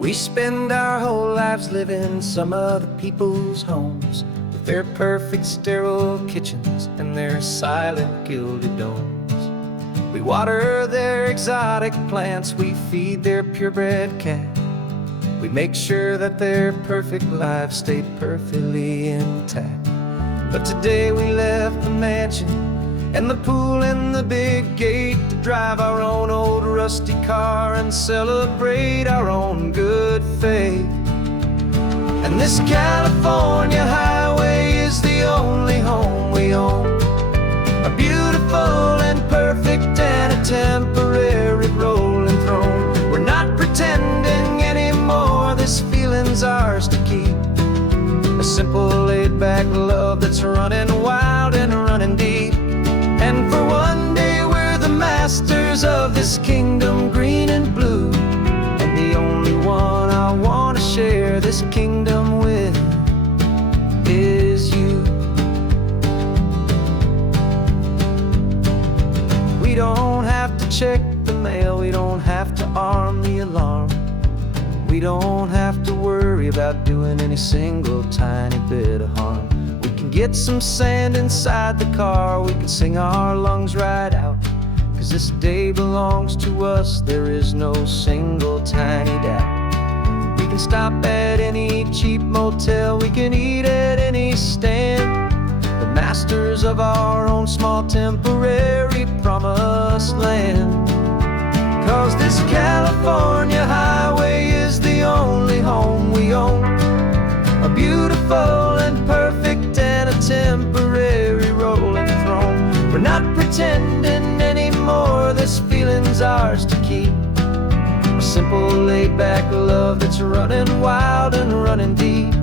We spend our whole lives living in some other people's homes, with their perfect sterile kitchens and their silent gilded domes. We water their exotic plants, we feed their purebred cat. We make sure that their perfect lives stay perfectly intact. But today we left the mansion and the pool and the big gate to drive our own old rusty car and celebrate our own good faith. And this California highway is the only home we own, a beautiful and perfect and a temporary rolling throne. We're not pretending anymore, this feeling's ours to keep, a simple laid-back love that's running wild and running deep. And for one day we're the masters of this kingdom green and blue, and the only one I want to share this kingdom with is you. We don't have to check the mail, we don't have to arm the alarm, we don't have to worry about doing any single tiny bit of harm. We can get some sand inside the car, we can sing our lungs right out, 'cause this day belongs to us, there is no single tiny doubt. We can stop at any cheap motel, we can eat at any stand, the masters of our own small temporary promised land. 'Cause this California highway is the only home we own, a beautiful and perfect and a temporary rolling throne. We're not pretending anymore, this feeling's ours to keep, a simple laid-back love that's running wild and running deep.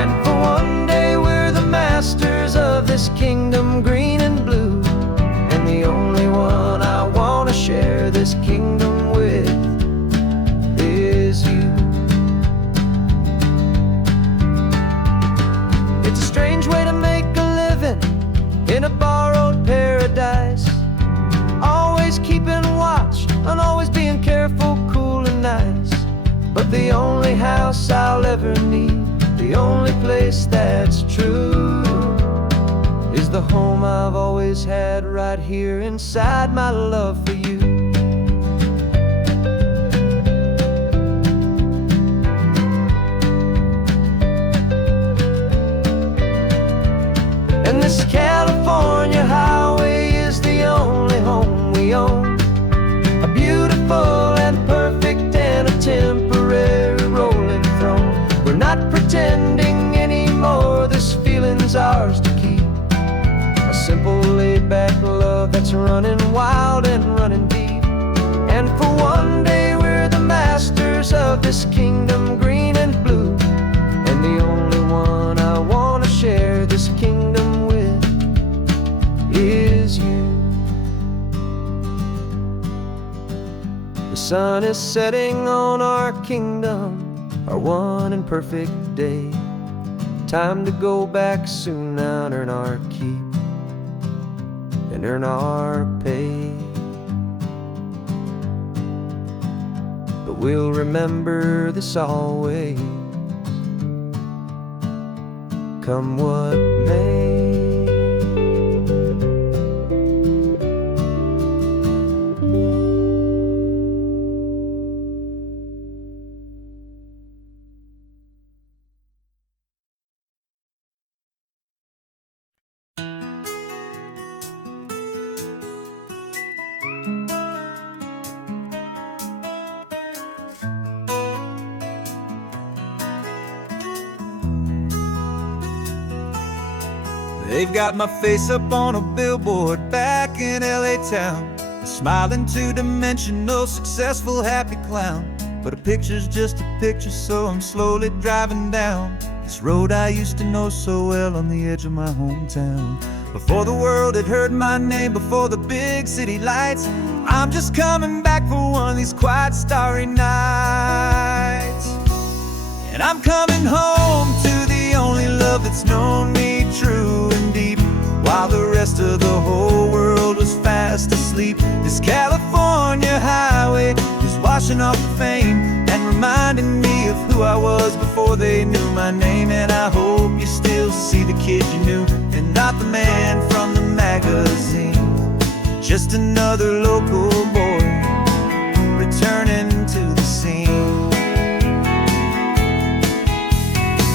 And for one day we're the masters of this kingdom green and blue, and the only one I want to share this kingdom with is you. It's a strange way to make a living in a borrowed paradise, always keeping watch and always being careful, cool and nice. But the only house I'll ever need, the only place that's true, is the home I've always had right here inside my love for you. And this California highway is the only home we own, a beautiful and perfect and a temporary rolling throne. We're not pretending anymore, this feeling's ours to keep, a simple laid-back love that's running wild and running deep. And for one day we're the masters of this kingdom green and blue, and the only one I want to share this kingdom with is you. The sun is setting on our kingdom, our one and perfect day. Time to go back soon now and earn our keep and earn our pay. But we'll remember this always, come what may. They've got my face up on a billboard back in LA town, a smiling two-dimensional, successful, happy clown. But a picture's just a picture, so I'm slowly driving down this road I used to know so well on the edge of my hometown. Before the world had heard my name, before the big city lights, I'm just coming back for one of these quiet, starry nights. And I'm coming home to the only love that's known me true and deep, while the rest of the whole world was fast asleep. This California highway is washing off the fame and reminding me of who I was before they knew my name. And I hope you still see the kid you knew, and not the man from the magazine. Just another local boy returning to the scene.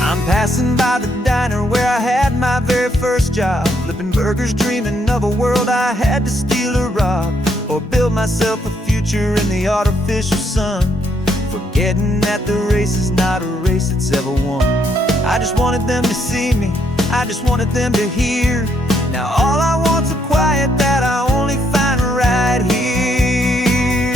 I'm passing by the diner where I had my very first job, flipping burgers, dreaming of a world I had to steal or rob, or build myself a future in the artificial sun, forgetting that the race is not a race that's ever won. I just wanted them to see me, I just wanted them to hear. Now all I want's a quiet that I only find right here.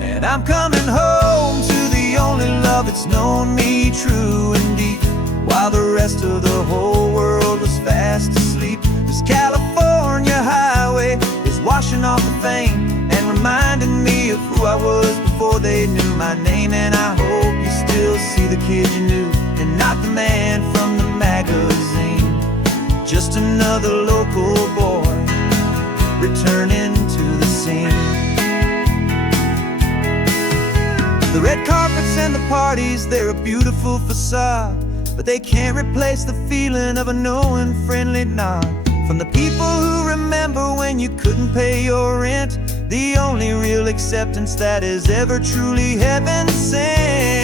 And I'm coming home to the only love that's known me true and deep, while the rest of the whole world was fast asleep. This California highway is washing off the fame and reminding me of who I was before they knew my name. And I hope you still see the kid you knew, and not the man from the magazine. Just another local boy returning to the scene. The red carpets and the parties, they're a beautiful facade, but they can't replace the feeling of a knowing, friendly nod from the people who remember when you couldn't pay your rent. The only real acceptance that is ever truly heaven sent.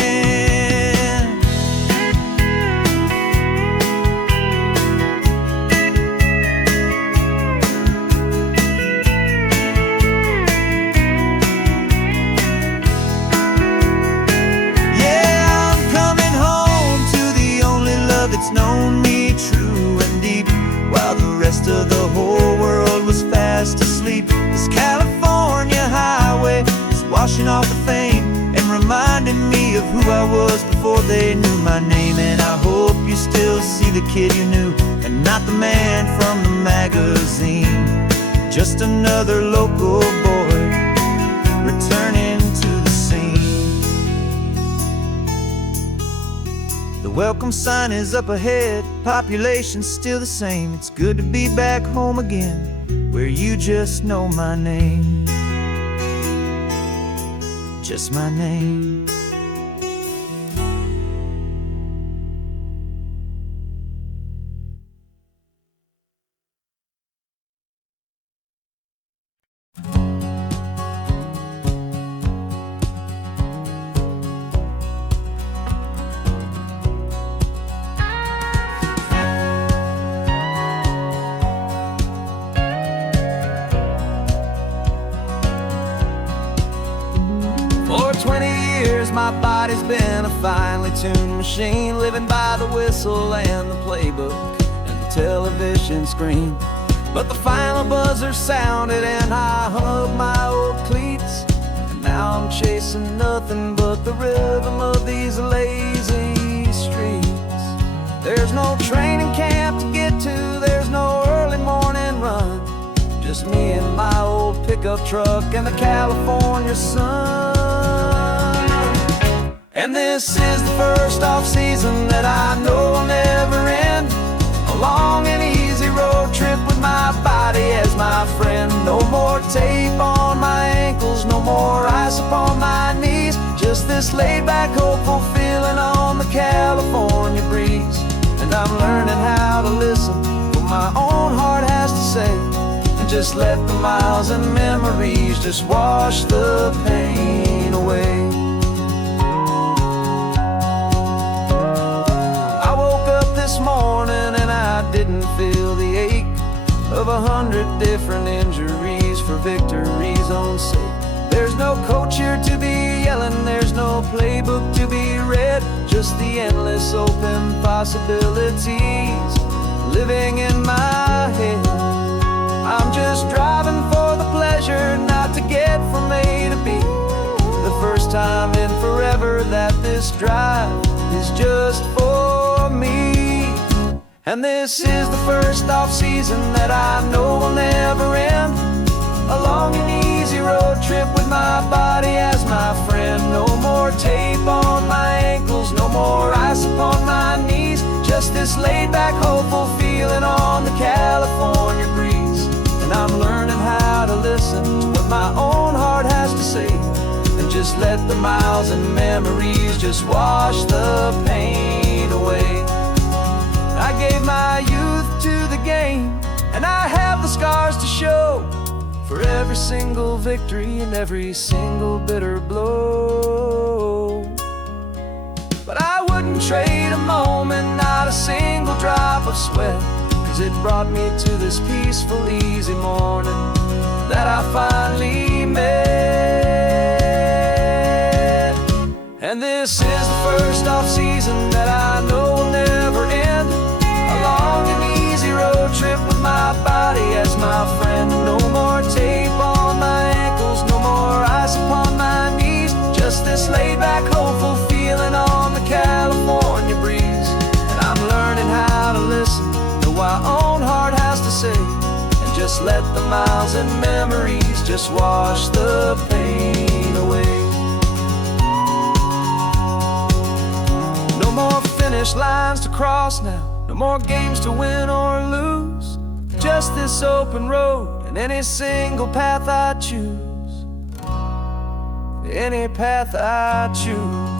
It's known me true and deep, while the rest of the whole world was fast asleep. This California highway is washing off the fame and reminding me of who I was before they knew my name. And I hope you still see the kid you knew, and not the man from the magazine. Just another local boy returning to the scene. The welcome sign is up ahead, population's still the same. It's good to be back home again, where you just know my name. Just my name. For 20 years my body's been a finely tuned machine, living by the whistle and the playbook and the television screen. But the final buzzer sounded and I hung up my old cleats, and now I'm chasing nothing but the rhythm of these lazy streets. There's no training camp to get to, there's no early morning run, just me and my old pickup truck and the California sun. And this is the first off-season that I know will never end, a long and easy road trip with my body as my friend. No more tape on my ankles, no more ice upon my knees, just this laid-back, hopeful feeling on the California breeze. And I'm learning how to listen to what my own heart has to say, and just let the miles and memories just wash the pain away. This morning and I didn't feel the ache of 100 different injuries for victory's own sake. There's no coach here to be yelling, there's no playbook to be read, just the endless open possibilities living in my head. I'm just driving for the pleasure, not to get from A to B. The first time in forever that this drive is just for me. And this is the first off-season that I know will never end, a long and easy road trip with my body as my friend. No more tape on my ankles, no more ice upon my knees, just this laid-back, hopeful feeling on the California breeze. And I'm learning how to listen to what my own heart has to say, and just let the miles and memories just wash the pain away. I gave my youth to the game, and I have the scars to show for every single victory and every single bitter blow. But I wouldn't trade a moment, not a single drop of sweat, 'cause it brought me to this peaceful, easy morning that I finally met. And this is the first off-season that I know will never end. A long and easy road trip with my body as my friend. No more tape on my ankles, no more ice upon my knees. Just this laid-back, hopeful feeling on the California breeze. And I'm learning how to listen to what my own heart has to say, and just let the miles and memories just wash the pain away. No more finish lines to cross now, no more games to win or lose. Just this open road and any single path I choose. Any path I choose.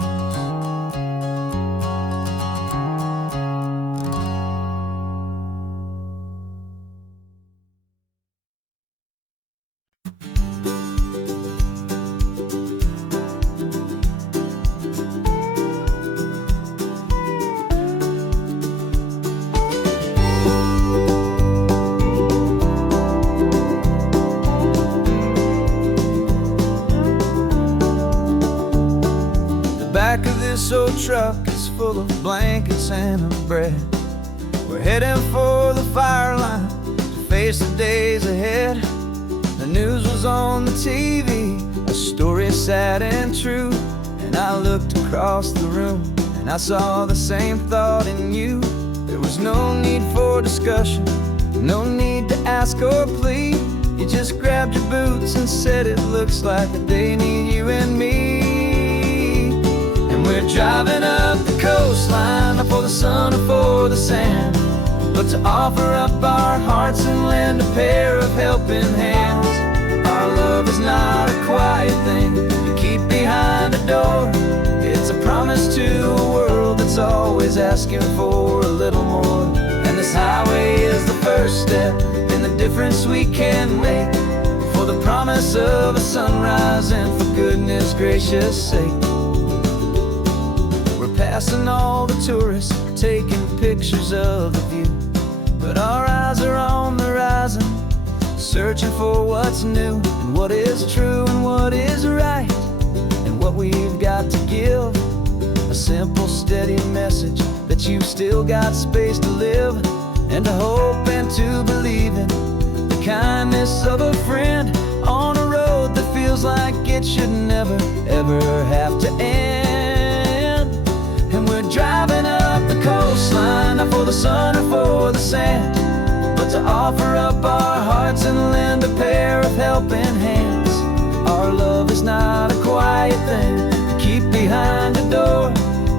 Back of this old truck is full of blankets and a bread. We're heading for the fire line to face the days ahead. The news was on the TV, a story sad and true. And I looked across the room and I saw the same thought in you. There was no need for discussion, no need to ask or plead. You just grabbed your boots and said it looks like a day need you and me. We're driving up the coastline, not for the sun or for the sand, but to offer up our hearts and lend a pair of helping hands. Our love is not a quiet thing you keep behind a door. It's a promise to a world that's always asking for a little more. And this highway is the first step in the difference we can make, for the promise of a sunrise and for goodness gracious sake. Passing all the tourists, taking pictures of the view, but our eyes are on the horizon, searching for what's new and what is true and what is right, and what we've got to give. A simple, steady message that you've still got space to live, and to hope and to believe in the kindness of a friend on a road that feels like it should never, ever have to end. And we're driving up the coastline, not for the sun or for the sand, but to offer up our hearts and lend a pair of helping hands. Our love is not a quiet thing to keep behind a door.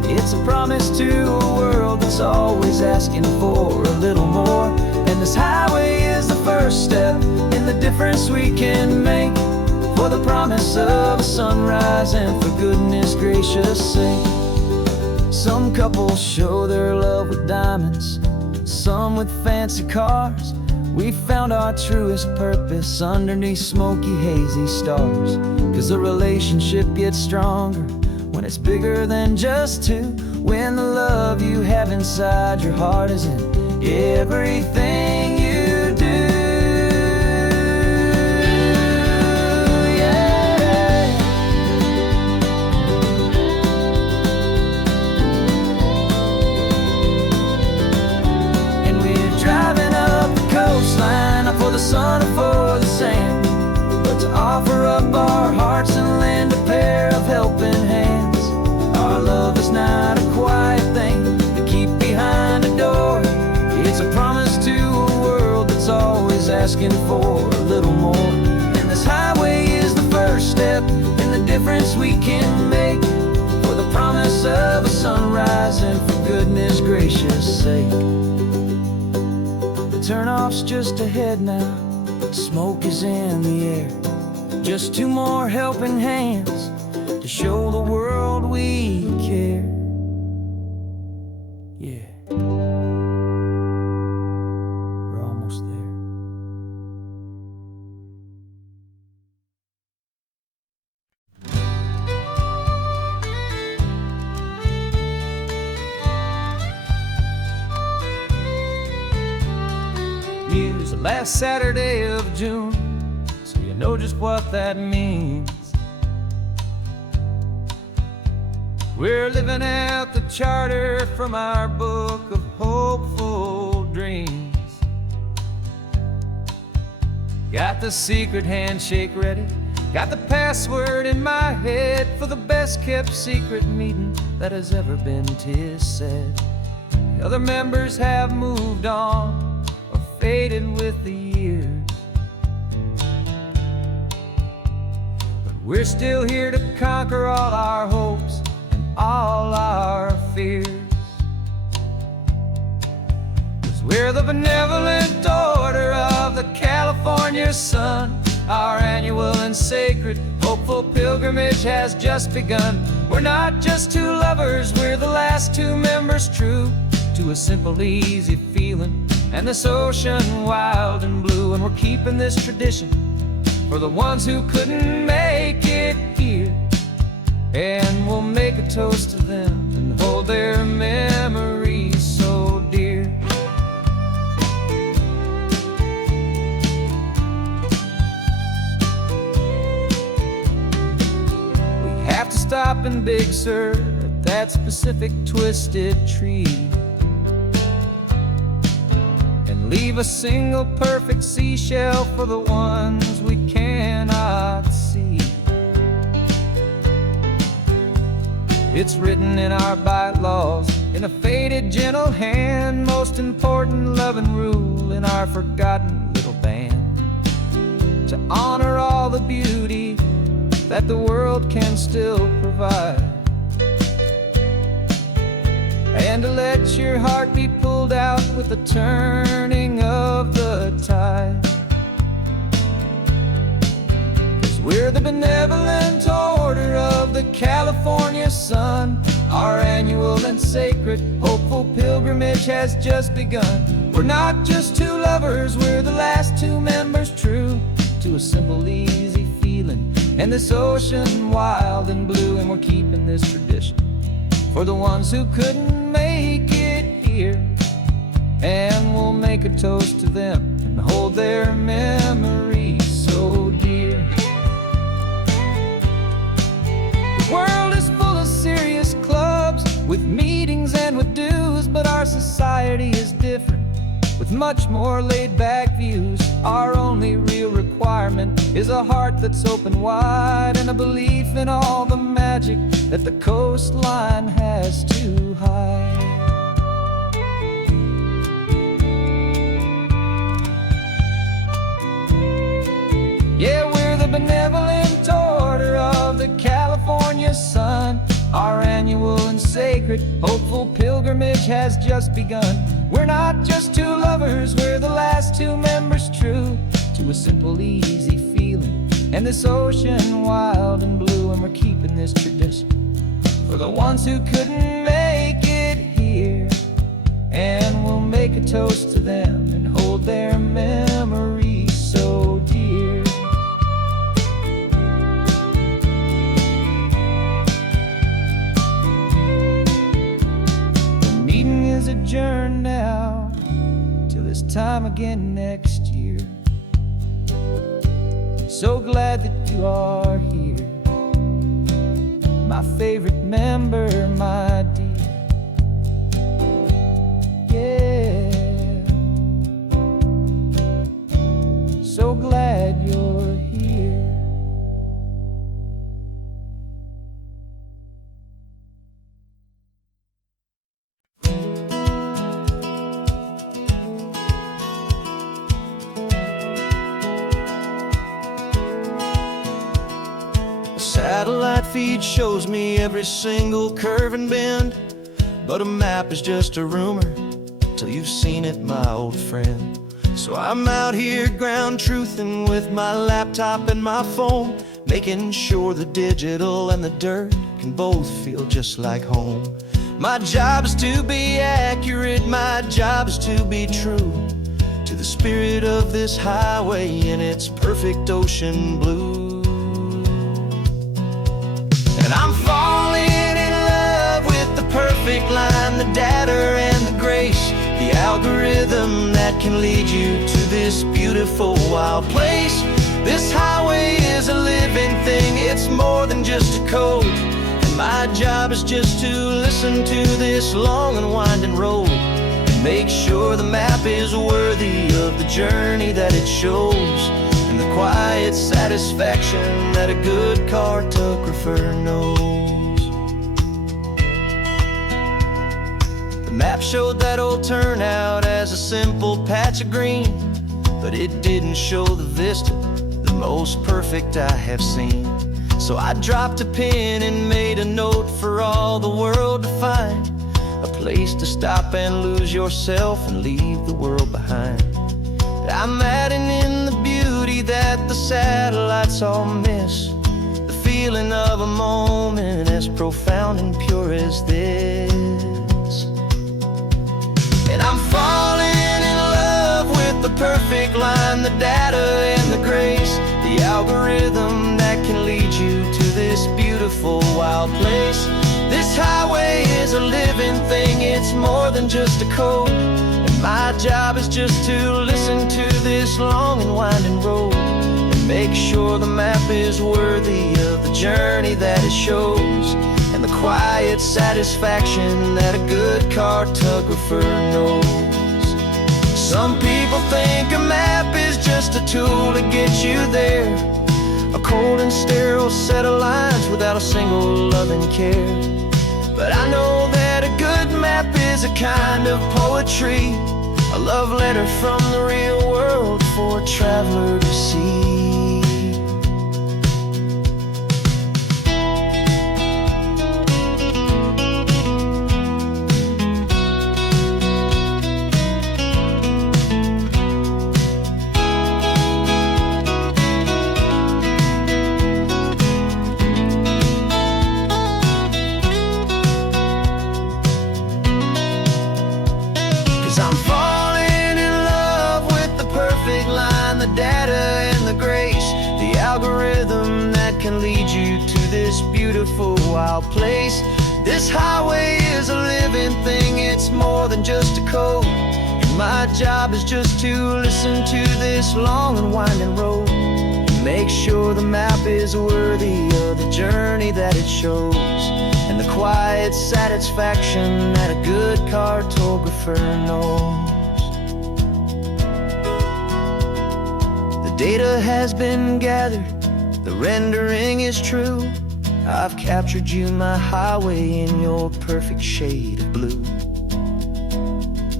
It's a promise to a world that's always asking for a little more. And this highway is the first step in the difference we can make, for the promise of a sunrise and for goodness gracious sake. Some couples show their love with diamonds, some with fancy cars. We found our truest purpose underneath smoky, hazy stars. 'Cause a relationship gets stronger when it's bigger than just two, when the love you have inside your heart is in everything you do. Not for the sun or for the sand, but to offer up our hearts and lend a pair of helping hands. Our love is not a quiet thing to keep behind a door. It's a promise to a world that's always asking for a little more. And this highway is the first step in the difference we can make, for the promise of a sunrise and for goodness gracious sake. Turnoff's just ahead now, smoke is in the air. Just two more helping hands to show the world we care. Yeah, we're almost there. Here's the last Saturday of June, so you know just what that means. We're living out the charter from our book of hopeful dreams. Got the secret handshake ready, got the password in my head for the best kept secret meeting that has ever been, 'tis said. The other members have moved on or faded with the years, but we're still here to conquer all our hopes, all our fears. 'Cause we're the benevolent order of the California sun. Our annual and sacred hopeful pilgrimage has just begun. We're not just two lovers, we're the last two members true to a simple, easy feeling and this ocean wild and blue. And we're keeping this tradition for the ones who couldn't make it here. And we'll make a toast to them and hold their memories so dear. We have to stop in Big Sur at that specific twisted tree and leave a single perfect seashell for the ones we cannot see. It's written in our bylaws, in a faded gentle hand, most important love and rule in our forgotten little band, to honor all the beauty that the world can still provide, and to let your heart be pulled out with the turning of the tide. 'Cause we're the benevolent order of the California sun. Our annual and sacred hopeful pilgrimage has just begun. We're not just two lovers, we're the last two members true to a simple, easy feeling and this ocean wild and blue. And we're keeping this tradition for the ones who couldn't make it here, and we'll make a toast to them and hold their memories so dear. The world is full of serious clubs with meetings and with dues, but our society is different with much more laid-back views. Our only real requirement is a heart that's open wide and a belief in all the magic that the coastline has to hide. Yeah, we're the benevolent order of the California sun. Our annual and sacred hopeful pilgrimage has just begun. We're not just two lovers, we're the last two members true to a simple, easy feeling and this ocean wild and blue. And we're keeping this tradition for the ones who couldn't make it here, and we'll make a toast to them and hold their memories so dear. The meeting is adjourned now till this time again next year. So glad that you are here, my favorite member, my dear. Yeah, so glad you're here. Satellite feed shows me every single curve and bend, but a map is just a rumor till you've seen it, my old friend. So I'm out here ground truthing with my laptop and my phone, making sure the digital and the dirt can both feel just like home. My job is to be accurate, my job is to be true to the spirit of this highway in its perfect ocean blue. And I'm falling in love with the perfect line, the data and the grace, the algorithm that can lead you to this beautiful wild place. This highway is a living thing, it's more than just a code. And my job is just to listen to this long and winding road and make sure the map is worthy of the journey that it shows, and the quiet satisfaction that a good cartographer knows. The map showed that old turnout as a simple patch of green, but it didn't show the vista, the most perfect I have seen. So I dropped a pin and made a note for all the world to find, a place to stop and lose yourself and leave the world behind. I'm adding in the beauty that the satellites all miss, the feeling of a moment as profound and pure as this. And I'm falling in love with the perfect line, the data and the grace, the algorithm that can lead you to this beautiful wild place. This highway is a living thing, it's more than just a code. And my job is just to listen to this long and winding road and make sure the map is worthy of the journey that it shows, and the quiet satisfaction that a good cartographer knows. Some people think a map is just a tool to get you there, a cold and sterile set of lines without a single loving care. But I know that a good map is a kind of poetry, a love letter from the real world for a traveler to see. I'm falling in love with the perfect line, the data and the grace, the algorithm that can lead you to this beautiful wild place. This highway is a living thing, it's more than just a code. And my job is just to listen to this long and winding road and make sure the map is worthy of the journey that it shows, and the quiet satisfaction that a good cartographer knows. The data has been gathered, the rendering is true. I've captured you, my highway, in your perfect shade of blue.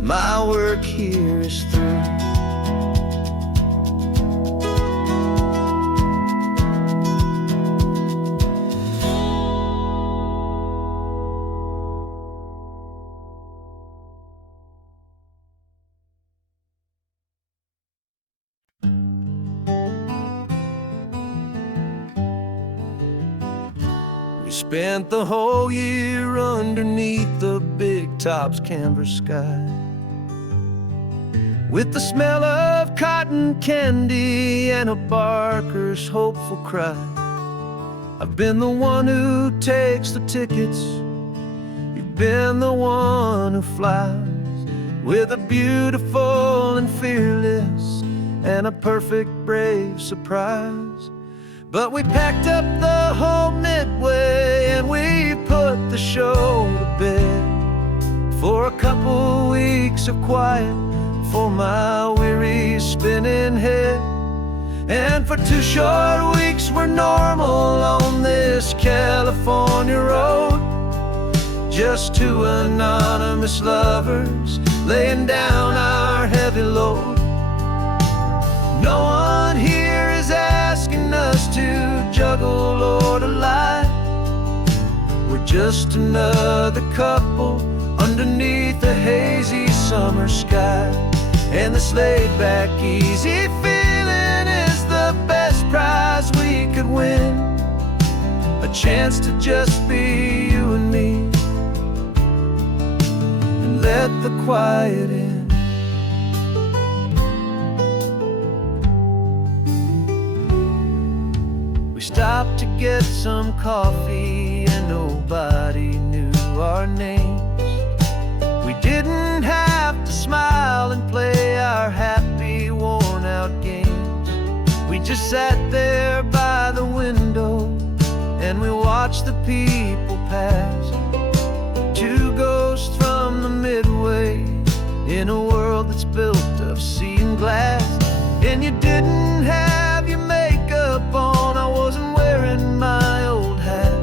My work here is through. We spent the whole year underneath the big top's canvas sky, with the smell of cotton candy and a barker's hopeful cry. I've been the one who takes the tickets, you've been the one who flies, with a beautiful and fearless and a perfect brave surprise. But we packed up the whole Midway and we put the show to bed for a couple weeks of quiet for my weary spinning head. And for 2 short weeks we're normal on this California road, just 2 anonymous lovers laying down our heavy load. No one here is asking us to juggle or to lie. We're just another couple underneath a hazy summer sky. And this laid-back, easy feeling is the best prize we could win. chance to just be you and me, and let the quiet in. We stopped to get some coffee and nobody knew our names. We didn't have to smile and play our happy, worn-out games. We just sat there by the window and we watched the people pass. Two ghosts from the Midway in a world that's built of sea and glass. And you didn't have your makeup on, I wasn't wearing my old hat.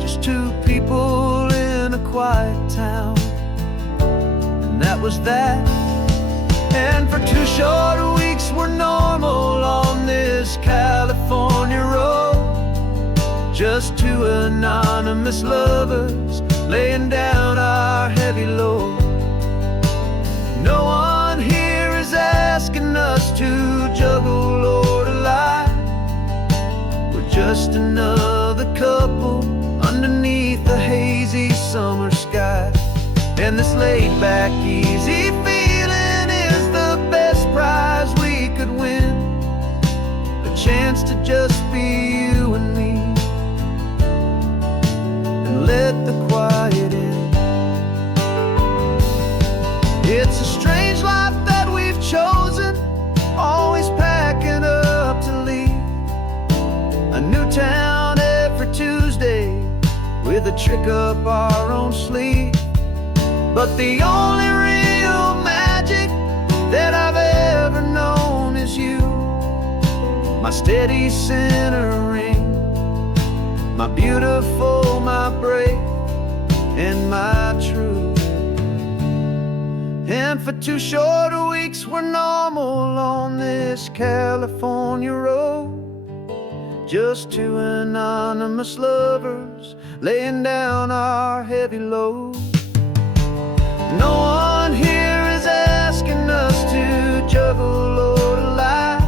Just two people in a quiet town, and that was that. And for 2 short weeks we're normal on this California road. Just two anonymous lovers laying down our heavy load. No one here is asking us to juggle or to lie. We're just another couple underneath the hazy summer sky. And this laid-back, easy feeling is the best prize we could win. A chance to just be you and me, and let the quiet in. It's a strange life that we've chosen, always packing up to leave. A new town every Tuesday with a trick up our own sleeve. But the only real magic that I've ever known is you, my steady centering, my beautiful, my brave, and my true. And for 2 short weeks we're normal on this California road. Just two anonymous lovers laying down our heavy load. No one here is asking us to juggle or to lie.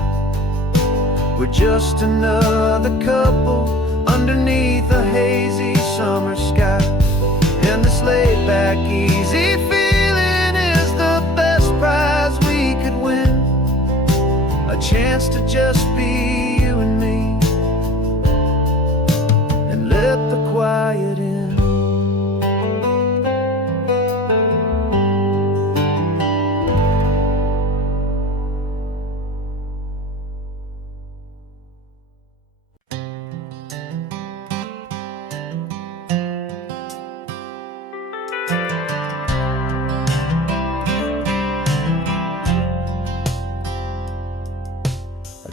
We're just another couple underneath a hazy summer sky. And this laid-back, easy feeling is the best prize we could win. A chance to just be you and me, and let the quiet in.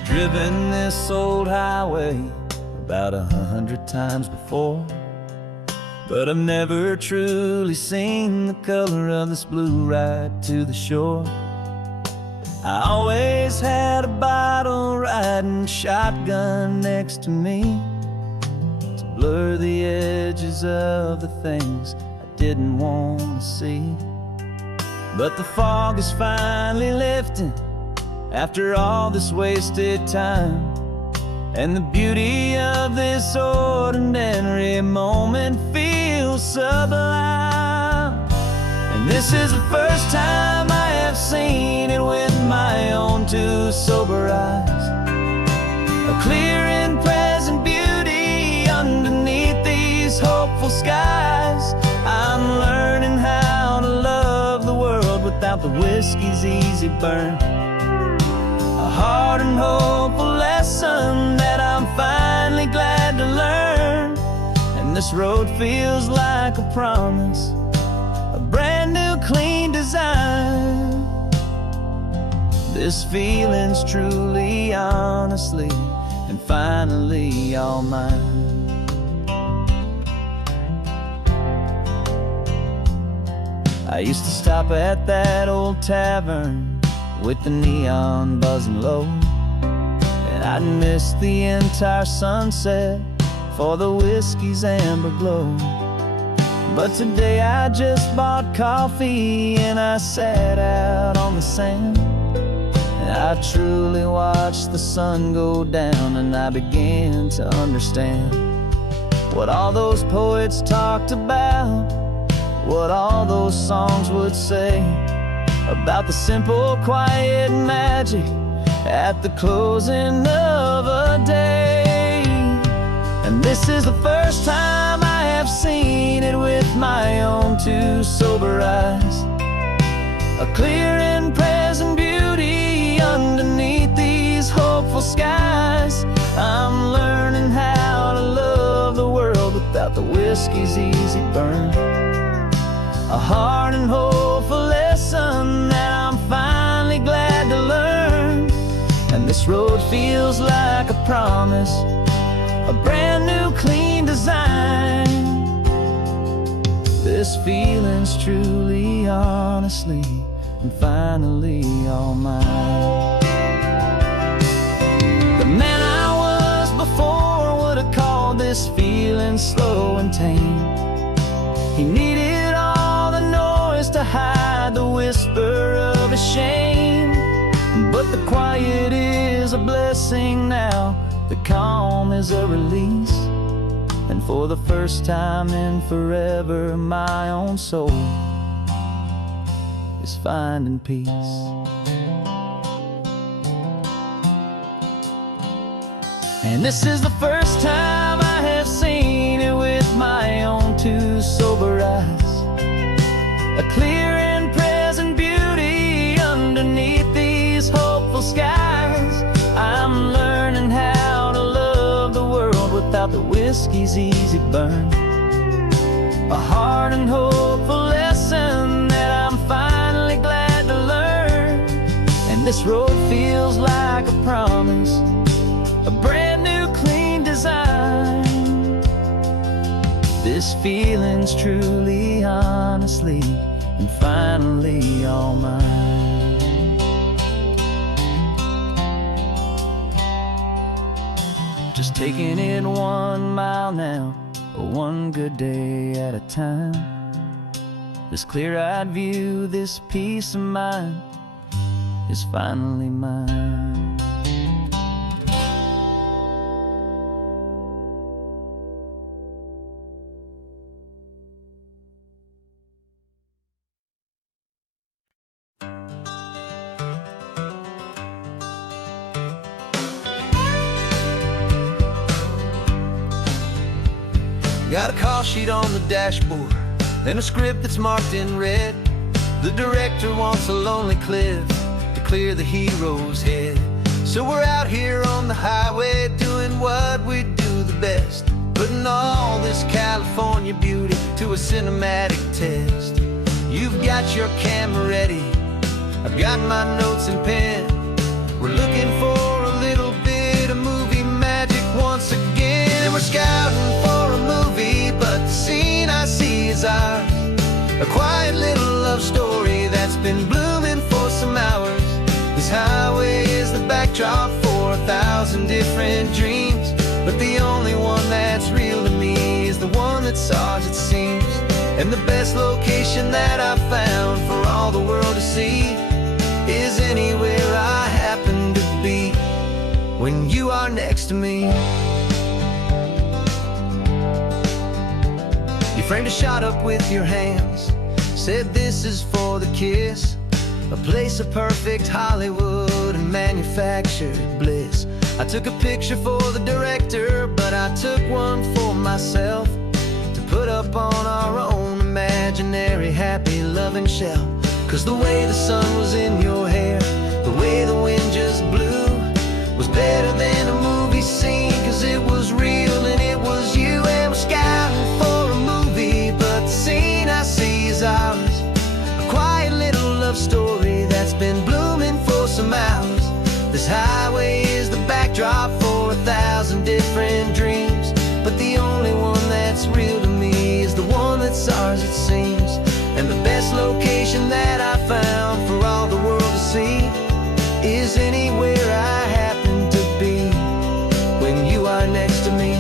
Driven this old highway about 100 times before, but I've never truly seen the color of this blue right to the shore. I always had a bottle riding shotgun next to me to blur the edges of the things I didn't want to see. But the fog is finally lifting after all this wasted time, and the beauty of this ordinary moment feels sublime. And this is the first time I have seen it with my own 2 sober eyes. A clear and present beauty underneath these hopeful skies. I'm learning how to love the world without the whiskey's easy burn. A hard and hopeful lesson that I'm finally glad to learn. And this road feels like a promise, a brand new clean design. This feeling's truly, honestly, and finally all mine. I used to stop at that old tavern with the neon buzzing low, and I'd miss the entire sunset for the whiskey's amber glow. But today I just bought coffee and I sat out on the sand, and I truly watched the sun go down, and I began to understand what all those poets talked about, what all those songs would say about the simple, quiet magic at the closing of a day. And this is the first time I have seen it with my own two sober eyes, a clear and present beauty underneath these hopeful skies. I'm learning how to love the world without the whiskey's easy burn, a hard and hopeful lesson that I'm finally glad to learn. And this road feels like a promise, a brand new clean design. This feeling's truly, honestly, and finally all mine. The man I was before would have called this feeling slow and tame. He needed all the noise to hide the whisper of his shame. But the quiet is a blessing now, the calm is a release. And for the first time in forever, my own soul is finding peace. And this is the first time I have seen it with my own two sober eyes, a clear and present beauty underneath these hopeful skies. I'm learning how to love the world without the whiskey's easy burn, a hard and hopeful lesson that I'm finally glad to learn. And this road feels like a promise, a brand new clean design. This feeling's truly, honestly, and finally all mine. Just taking it 1 mile now, one good day at a time. This clear-eyed view, this peace of mind is finally mine. Got a call sheet on the dashboard and a script that's marked in red. The director wants a lonely cliff to clear the hero's head. So we're out here on the highway doing what we do the best, putting all this California beauty to a cinematic test. You've got your camera ready, I've got my notes and pen. We're looking for a little bit of movie magic once again. And we're scouting for a movie, but the scene I see is ours, a quiet little love story that's been blooming for some hours. This highway is the backdrop for 1,000 different dreams, but the only one that's real to me is the one that's ours, it seems. And the best location that I've found for all the world to see is anywhere I happen to be when you are next to me. You framed a shot up with your hands, said this is for the kiss, a place of perfect Hollywood and manufactured bliss. I took a picture for the director, but I took one for myself to put up on our own imaginary happy loving shelf. Cause the way the sun was in your hair, the way the wind just blew, was better than a movie scene, cause it was real and it was you. And we're scouting for a movie, but the scene I see is ours, a quiet little love story that's been blooming for some hours. This highway is the backdrop for 1,000 different dreams, but the only one that's real to me is the one that's ours, it seems. And the best location that I found for all the world to see is anywhere I happen to be when you are next to me.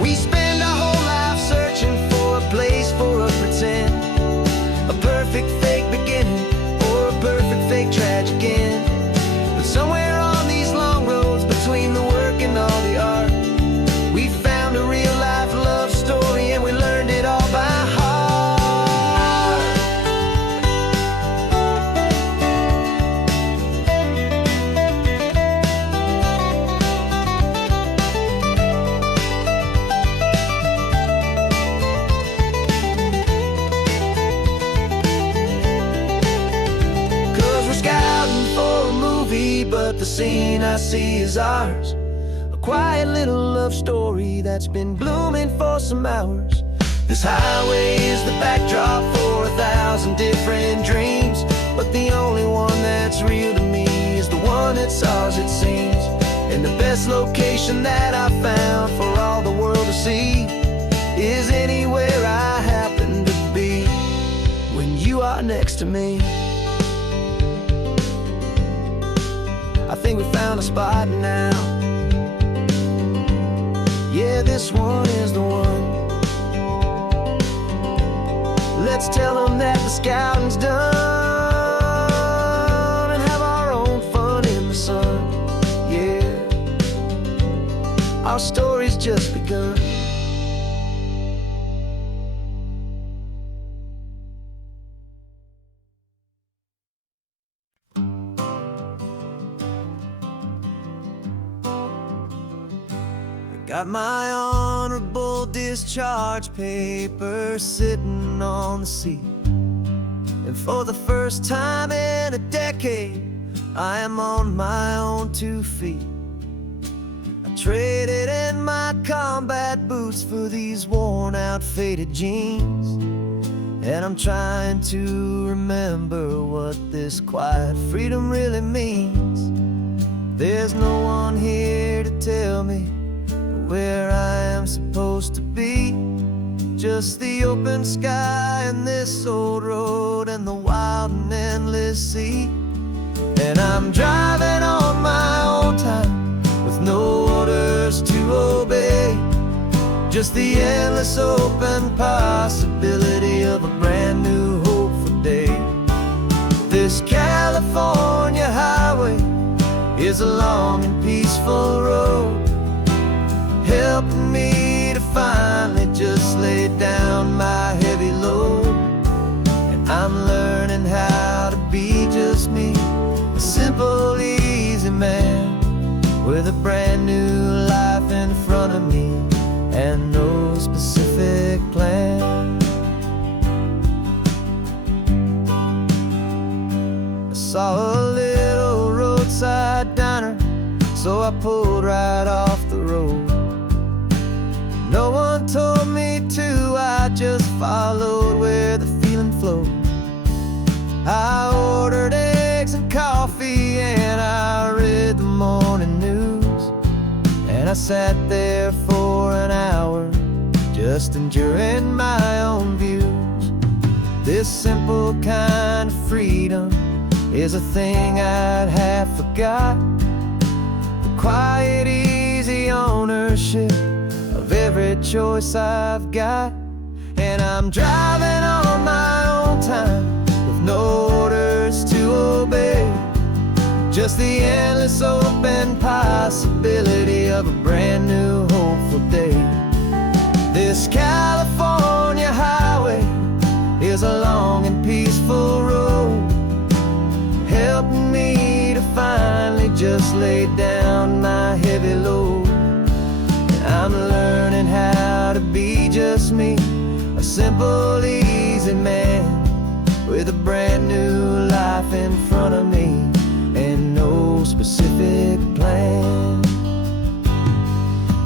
We spend our whole life searching for a place for a pretend, a perfect fake beginning or a perfect fake tragic end. But somewhere on these long roads between the work and all the art, we found scene I see is ours, a quiet little love story that's been blooming for some hours. This highway is the backdrop for 1,000 different dreams, but the only one that's real to me is the one that's ours, it seems. And the best location that I found for all the world to see is anywhere I happen to be when you are next to me. I think we found a spot now. Yeah, this one is the one. Let's tell them that the scouting's done and have our own fun in the sun. Yeah, our story's just begun. Got my honorable discharge paper sitting on the seat, and for the first time in a decade I am on my own 2 feet. I traded in my combat boots for these worn out faded jeans, and I'm trying to remember what this quiet freedom really means. There's no one here to tell me where I am supposed to be, just the open sky and this old road and the wild and endless sea. And I'm driving on my own time with no orders to obey, just the endless open possibility of a brand new hopeful day. This California highway is a long and peaceful road, helping me to finally just lay down my heavy load. And I'm learning how to be just me, a simple, easy man with a brand new life in front of me and no specific plan. I saw a little roadside diner, so I pulled right off the road. No one told me to, I just followed where the feeling flowed. I ordered eggs and coffee and I read the morning news, and I sat there for an hour just enjoying my own views. This simple kind of freedom is a thing I'd have forgot, the quiet, easy ownership of every choice I've got. And I'm driving on my own time with no orders to obey, just the endless open possibility of a brand new hopeful day. This California highway is a long and peaceful road, helping me to finally just lay down my heavy load. I'm learning how to be just me, a simple, easy man with a brand new life in front of me and no specific plan.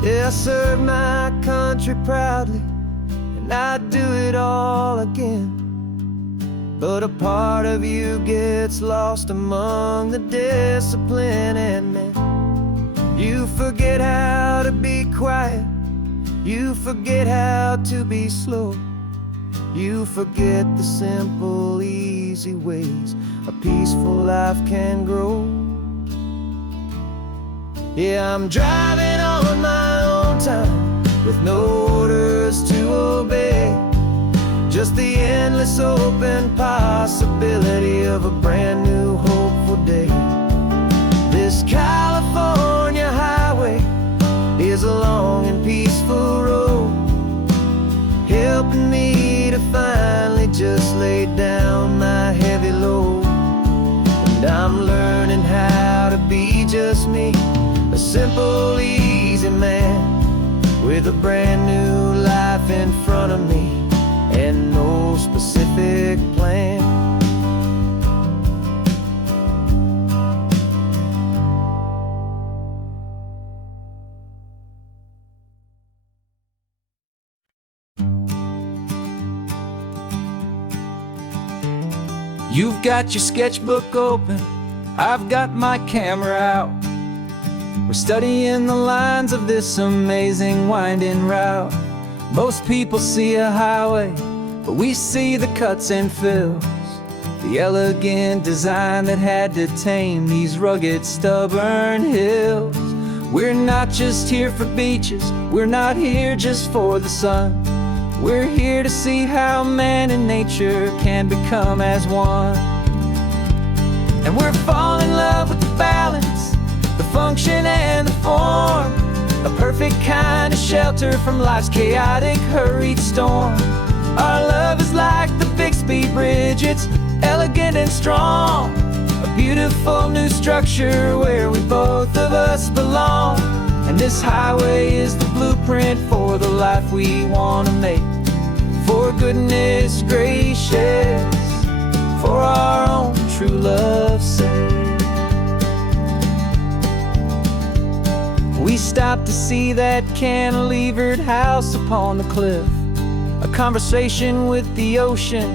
Yeah, I serve my country proudly and I'd do it all again, but a part of you gets lost among the discipline and men. You forget how to be quiet, you forget how to be slow, you forget the simple, easy ways a peaceful life can grow. Yeah, I'm driving on my own time with no orders to obey, just the endless open possibility of a brand new hopeful day. This California highway is a long and peaceful road, helping me to finally just lay down my heavy load. And I'm learning how to be just me, a simple, easy man with a brand new life in front of me and no specific plan. You've got your sketchbook open, I've got my camera out. We're studying the lines of this amazing winding route. Most people see a highway, but we see the cuts and fills, the elegant design that had to tame these rugged, stubborn hills. We're not just here for beaches, we're not here just for the sun. We're here to see how man and nature can become as one. And we're falling in love with the balance, the function and the form, a perfect kind of shelter from life's chaotic, hurried storm. Our love is like the Bixby Bridge, it's elegant and strong, a beautiful new structure where we both of us belong. And this highway is the blueprint for the life we want to make. For goodness gracious, for our own true love's sake. We stopped to see that cantilevered house upon the cliff, a conversation with the ocean,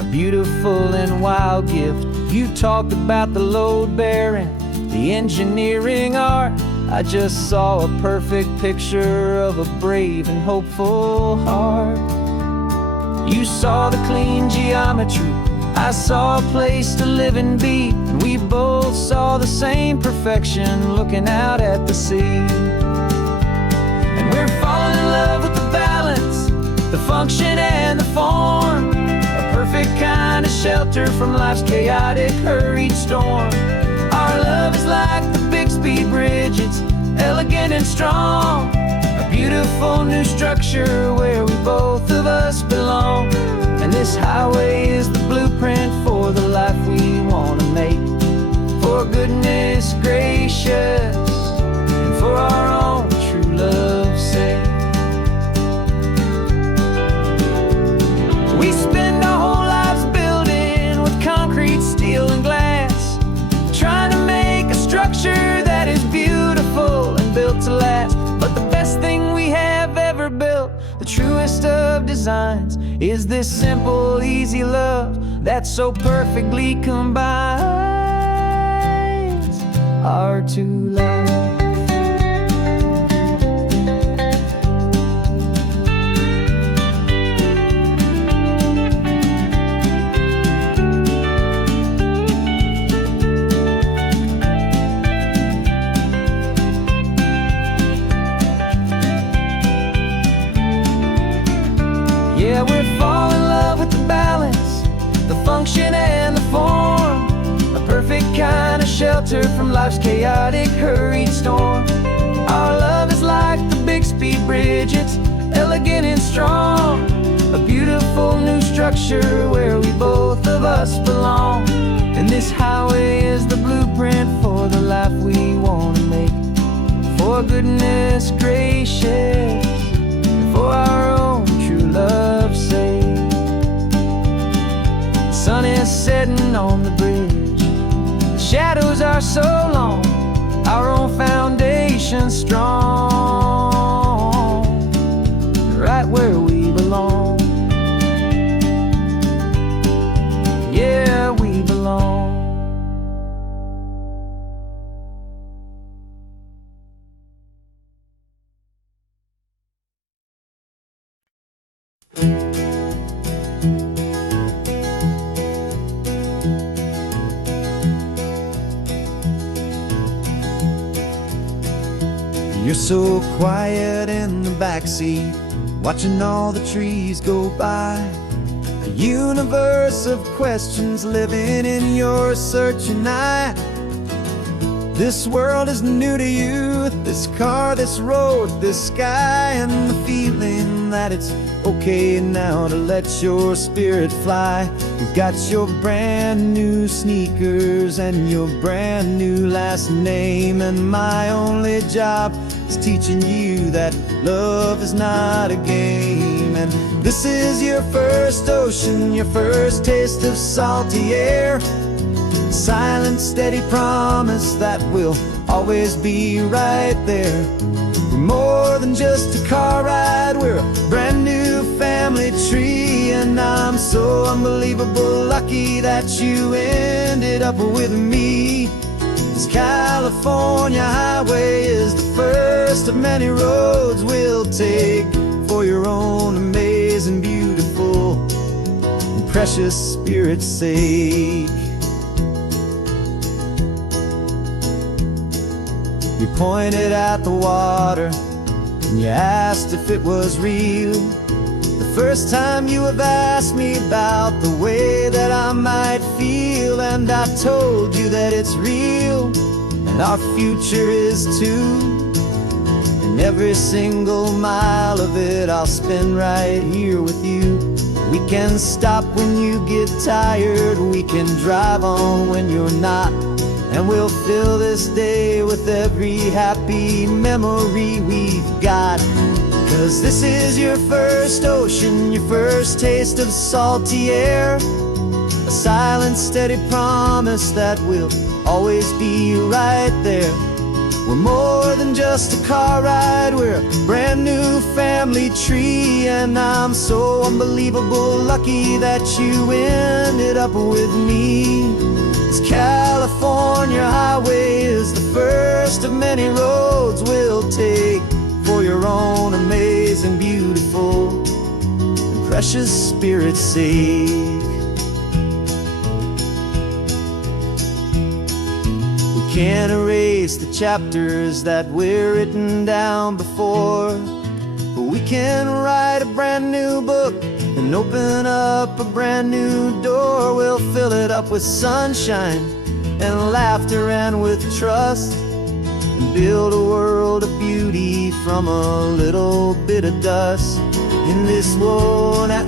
a beautiful and wild gift. You talked about the load bearing, the engineering art. I just saw a perfect picture of a brave and hopeful heart. You saw the clean geometry, I saw a place to live and be, and we both saw the same perfection looking out at the sea. And we're falling in love with the balance, the function and the form, a perfect kind of shelter from life's chaotic, hurried storm. Our love is like the Bixby Bridge, it's elegant and strong, a beautiful new structure where we both of us belong. And this highway is the blueprint for the life we want to make. For goodness gracious, and for our own true love's sake. We spend our whole lives building with concrete, steel and glass, trying to make a structure that is beautiful and built to last. But the best thing we have ever built, the truest of designs, is this simple, easy love that so perfectly combines our two lives. Yeah, we're falling in love with the balance, the function and the form, a perfect kind of shelter from life's chaotic, hurried storm. Our love is like the Bixby Bridge, it's elegant and strong, a beautiful new structure where we both of us belong. And this highway is the blueprint for the life we want to make. For goodness gracious, and for our own true love's sake. The sun is setting on the bridge, the shadows are so long, our own foundation strong, right where we belong. Yeah, we belong. You're so quiet in the backseat, watching all the trees go by. A universe of questions living in your searching eye. This world is new to you, this car, this road, this sky, and the feeling that it's okay now to let your spirit fly. You've got your brand new sneakers and your brand new last name, and my only job is teaching you that love is not a game. And this is your first ocean, your first taste of salty air, silent, steady promise that we'll always be right there. We're more than just a car ride, we're a brand new family tree, and I'm so unbelievable lucky that you ended up with me. This California highway is the first of many roads we'll take for your own amazing, beautiful, and precious spirit's sake. You pointed at the water and you asked if it was real. The first time you have asked me about the way that I might feel, and I told you that it's real and our future is too. And every single mile of it I'll spend right here with you. We can stop when you get tired, we can drive on when you're not, and we'll fill this day with every happy memory we've got. 'Cause this is your first ocean, your first taste of salty air, a silent, steady promise that we'll always be right there. We're more than just a car ride, we're a brand new family tree. And I'm so unbelievable lucky that you ended up with me. This California highway is the first of many roads we'll take for your own amazing, beautiful, and precious spirit's sake. We can't erase the chapters that were written down before, but we can write a brand new book and open up a brand new door. We'll fill it up with sunshine and laughter and with trust, and build a world of beauty from a little bit of dust. In this world that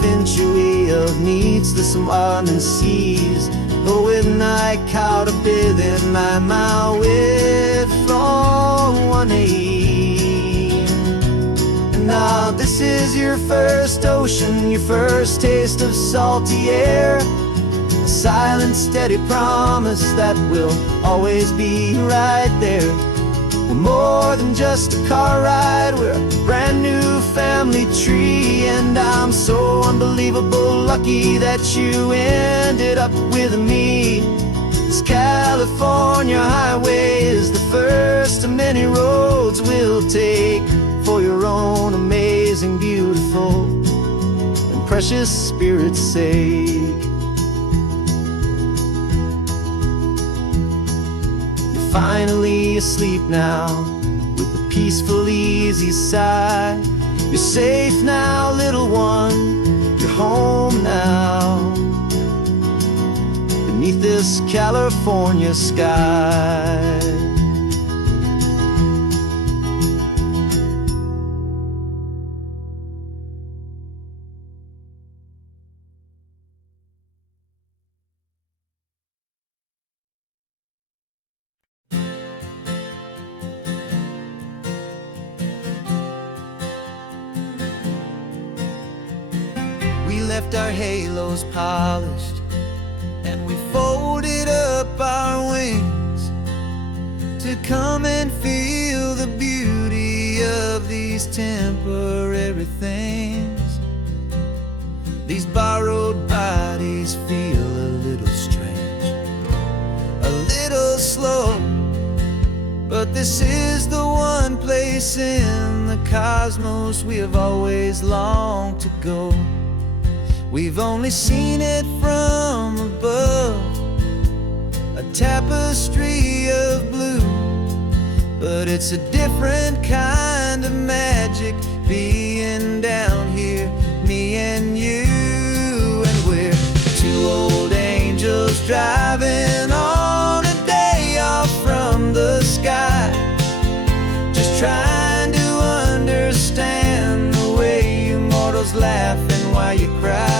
finchue of needs the smiling seas, oh, with night caught a bit in my with from one aim. And now this is your first ocean, your first taste of salty air, a silent, steady promise that we'll always be right there. We're more than just a car ride, we're a brand new family tree. And I'm so unbelievable lucky that you ended up with me. This California highway is the first of many roads we'll take for your own amazing, beautiful, and precious spirit's sake. Finally asleep now, with a peaceful, easy sigh. You're safe now, little one, you're home now, beneath this California sky. We left our halos polished, and we folded up our wings to come and feel the beauty of these temporary things. These borrowed bodies feel a little strange, a little slow, but this is the one place in the cosmos we have always longed to go. We've only seen it from above, a tapestry of blue, but it's a different kind of magic being down here, me and you. And we're two old angels driving on a day off from the sky, just trying to understand the way you mortals laugh and why you cry.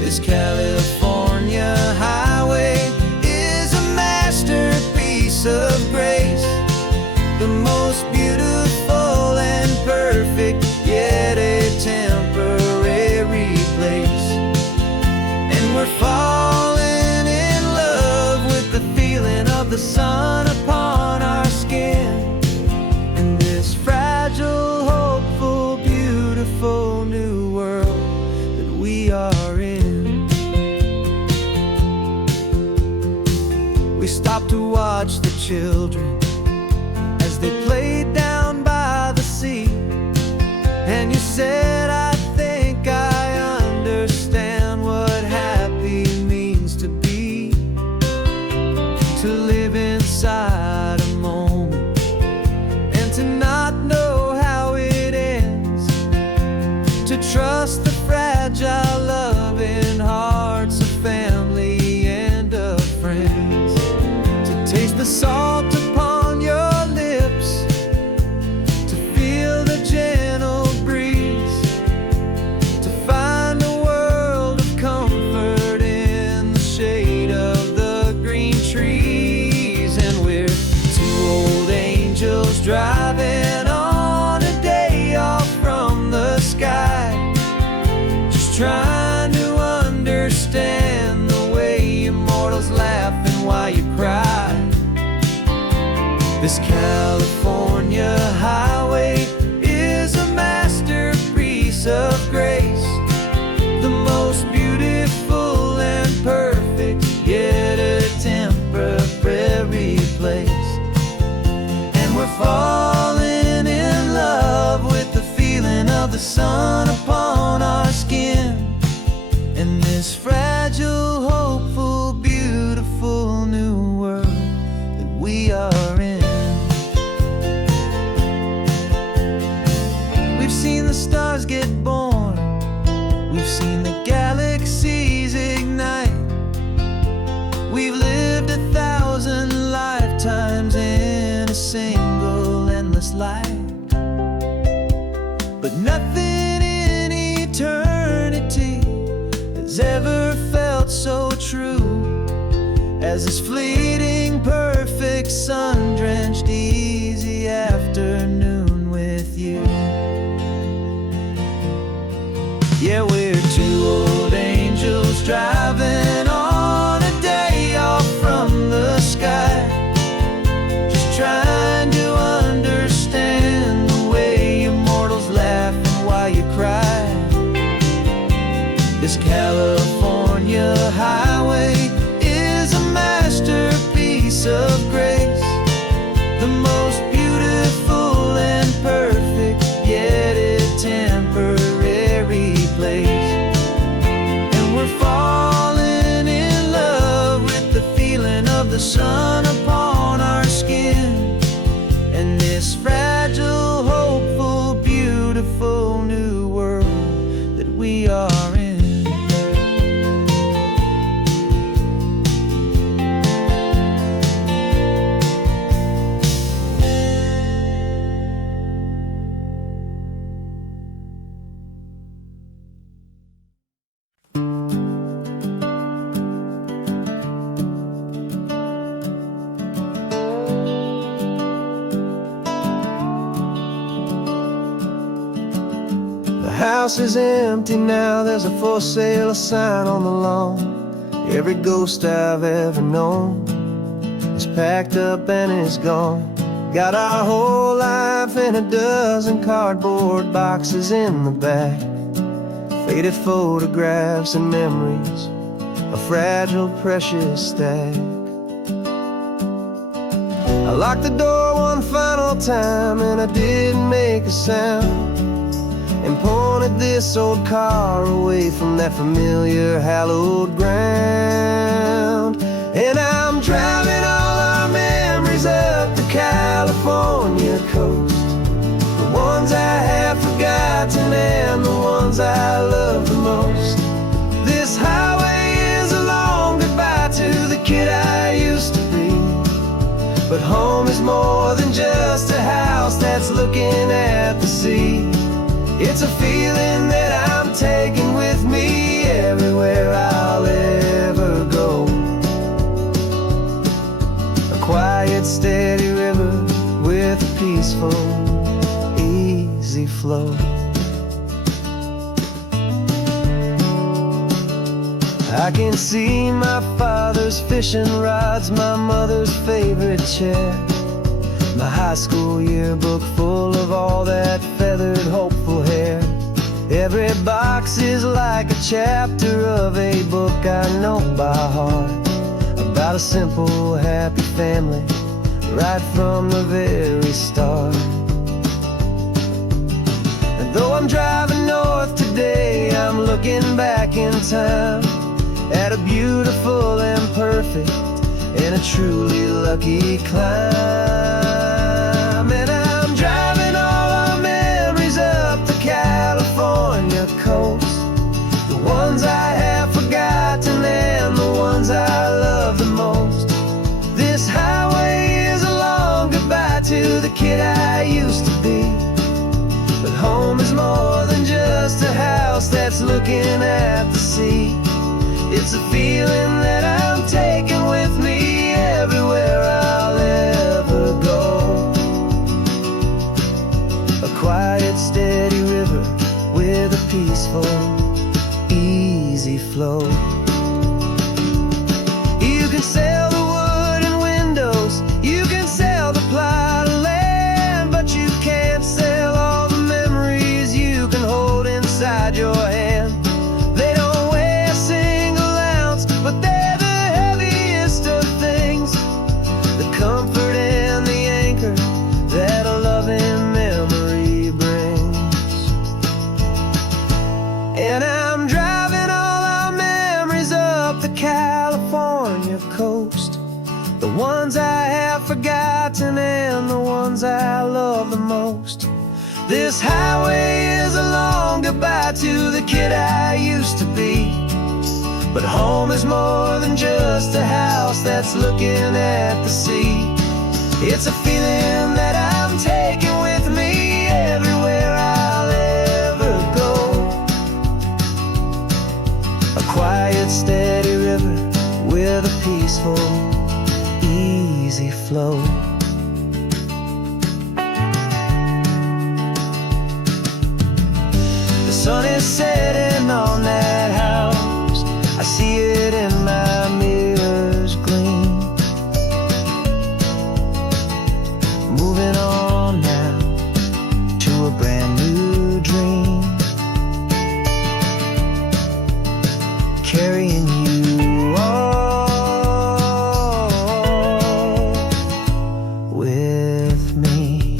This California highway is a masterpiece of grace, the most beautiful and perfect, yet a temporary place. And we're falling in love with the feeling of the sun upon our skin, in this fragile, hopeful, beautiful new world that This California highway is a masterpiece of grace, the most beautiful and perfect, yet a temporary place. And we're falling in love with the feeling of the sun upon our skin, in this fragile, hopeful, beautiful new world that we are in. We've seen the stars get born, we've seen the galaxies ignite, we've lived 1,000 lifetimes in a single endless life. But nothing in eternity has ever felt so true as this fleeting, perfect, sun-drenched, easy afternoon with you. Yeah, we're two old angels driving on a day off from the sky, just trying to understand the way you mortals laugh and why you cry. This California highway is a masterpiece of grace, the most beautiful and perfect, yet a temporary place. And we're falling in love with the feeling of the sun upon our skin, and this fragile, hopeful, beautiful new world that we are in. The house is empty now, there's a for sale sign on the lawn. Every ghost I've ever known is packed up and is gone. Got our whole life in a dozen cardboard boxes in the back, faded photographs and memories, a fragile, precious stack. I locked the door one final time and I didn't make a sound, and pointed this old car away from that familiar hallowed ground. And I'm driving all our memories up the California coast, the ones I have forgotten and the ones I love the most. This highway is a long goodbye to the kid I used to be, but home is more than just a house that's looking at the sea. It's a feeling that I'm taking with me everywhere I'll ever go. A quiet, steady river with a peaceful, easy flow. I can see my father's fishing rods, my mother's favorite chair, my high school yearbook full of all that feathered, hopeful hair. Every box is like a chapter of a book I know by heart, about a simple, happy family right from the very start. And though I'm driving north today, I'm looking back in time at a beautiful and perfect and a truly lucky climb. And I'm driving all our memories up the California coast, the ones I have forgotten and the ones I love the most. This highway is a long goodbye to the kid I used to be, but home is more than just a house that's looking at the sea. It's a feeling that I'm taking with me everywhere I'll ever go. A quiet, steady river with a peaceful, easy flow. You can sail the wood and windows, you can sail the ply, forgotten and the ones I love the most. This highway is a long goodbye to the kid I used to be. But home is more than just a house that's looking at the sea. It's a feeling that I'm taking with me everywhere I'll ever go. A quiet, steady river with a peaceful, easy flow. The sun is setting on that house. I see it in my mirror's gleam. Moving on now to a brand new dream. Carrying you all with me.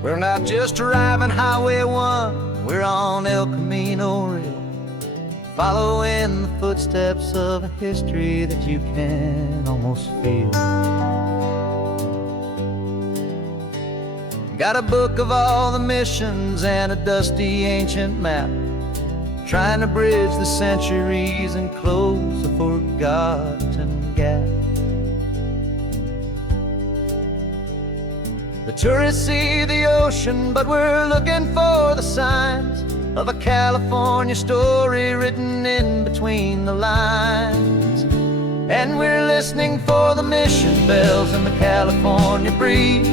We're not just driving Highway 1, we're on El Camino Real, following the footsteps of a history that you can almost feel. Got a book of all the missions and a dusty ancient map, trying to bridge the centuries and close a forgotten gap. The tourists see the ocean, but we're looking for the signs of a California story written in between the lines. And we're listening for the mission bells in the California breeze,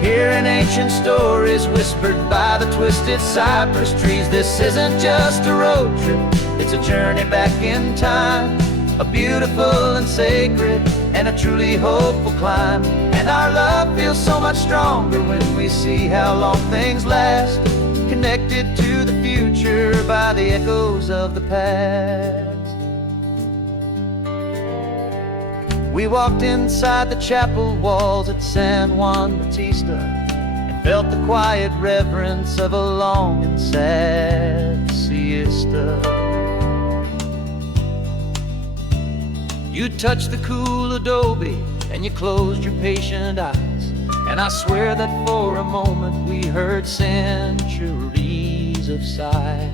hearing ancient stories whispered by the twisted cypress trees. This isn't just a road trip, it's a journey back in time, a beautiful and sacred and a truly hopeful climb. And our love feels so much stronger when we see how long things last, connected to the future by the echoes of the past. We walked inside the chapel walls at San Juan Bautista and felt the quiet reverence of a long and sad siesta. You touched the cool adobe and you closed your patient eyes, and I swear that for a moment we heard centuries of sighs.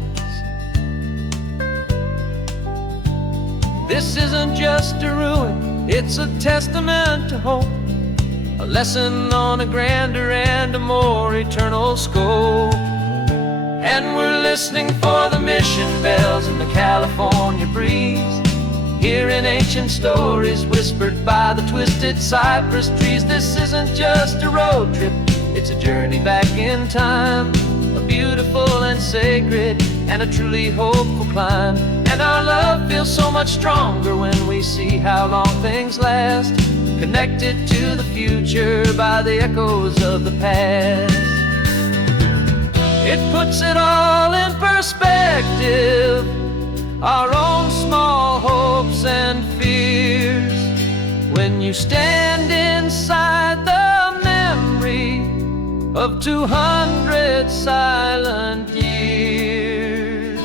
This isn't just a ruin, it's a testament to hope, a lesson on a grander and a more eternal scope. And we're listening for the mission bells in the California breeze, hearing ancient stories whispered by the twisted cypress trees. This isn't just a road trip, it's a journey back in time, a beautiful and sacred and a truly hopeful climb. And our love feels so much stronger when we see how long things last, connected to the future by the echoes of the past. It puts it all in perspective, our own small hopes and fears, when you stand inside the memory of 200 silent years.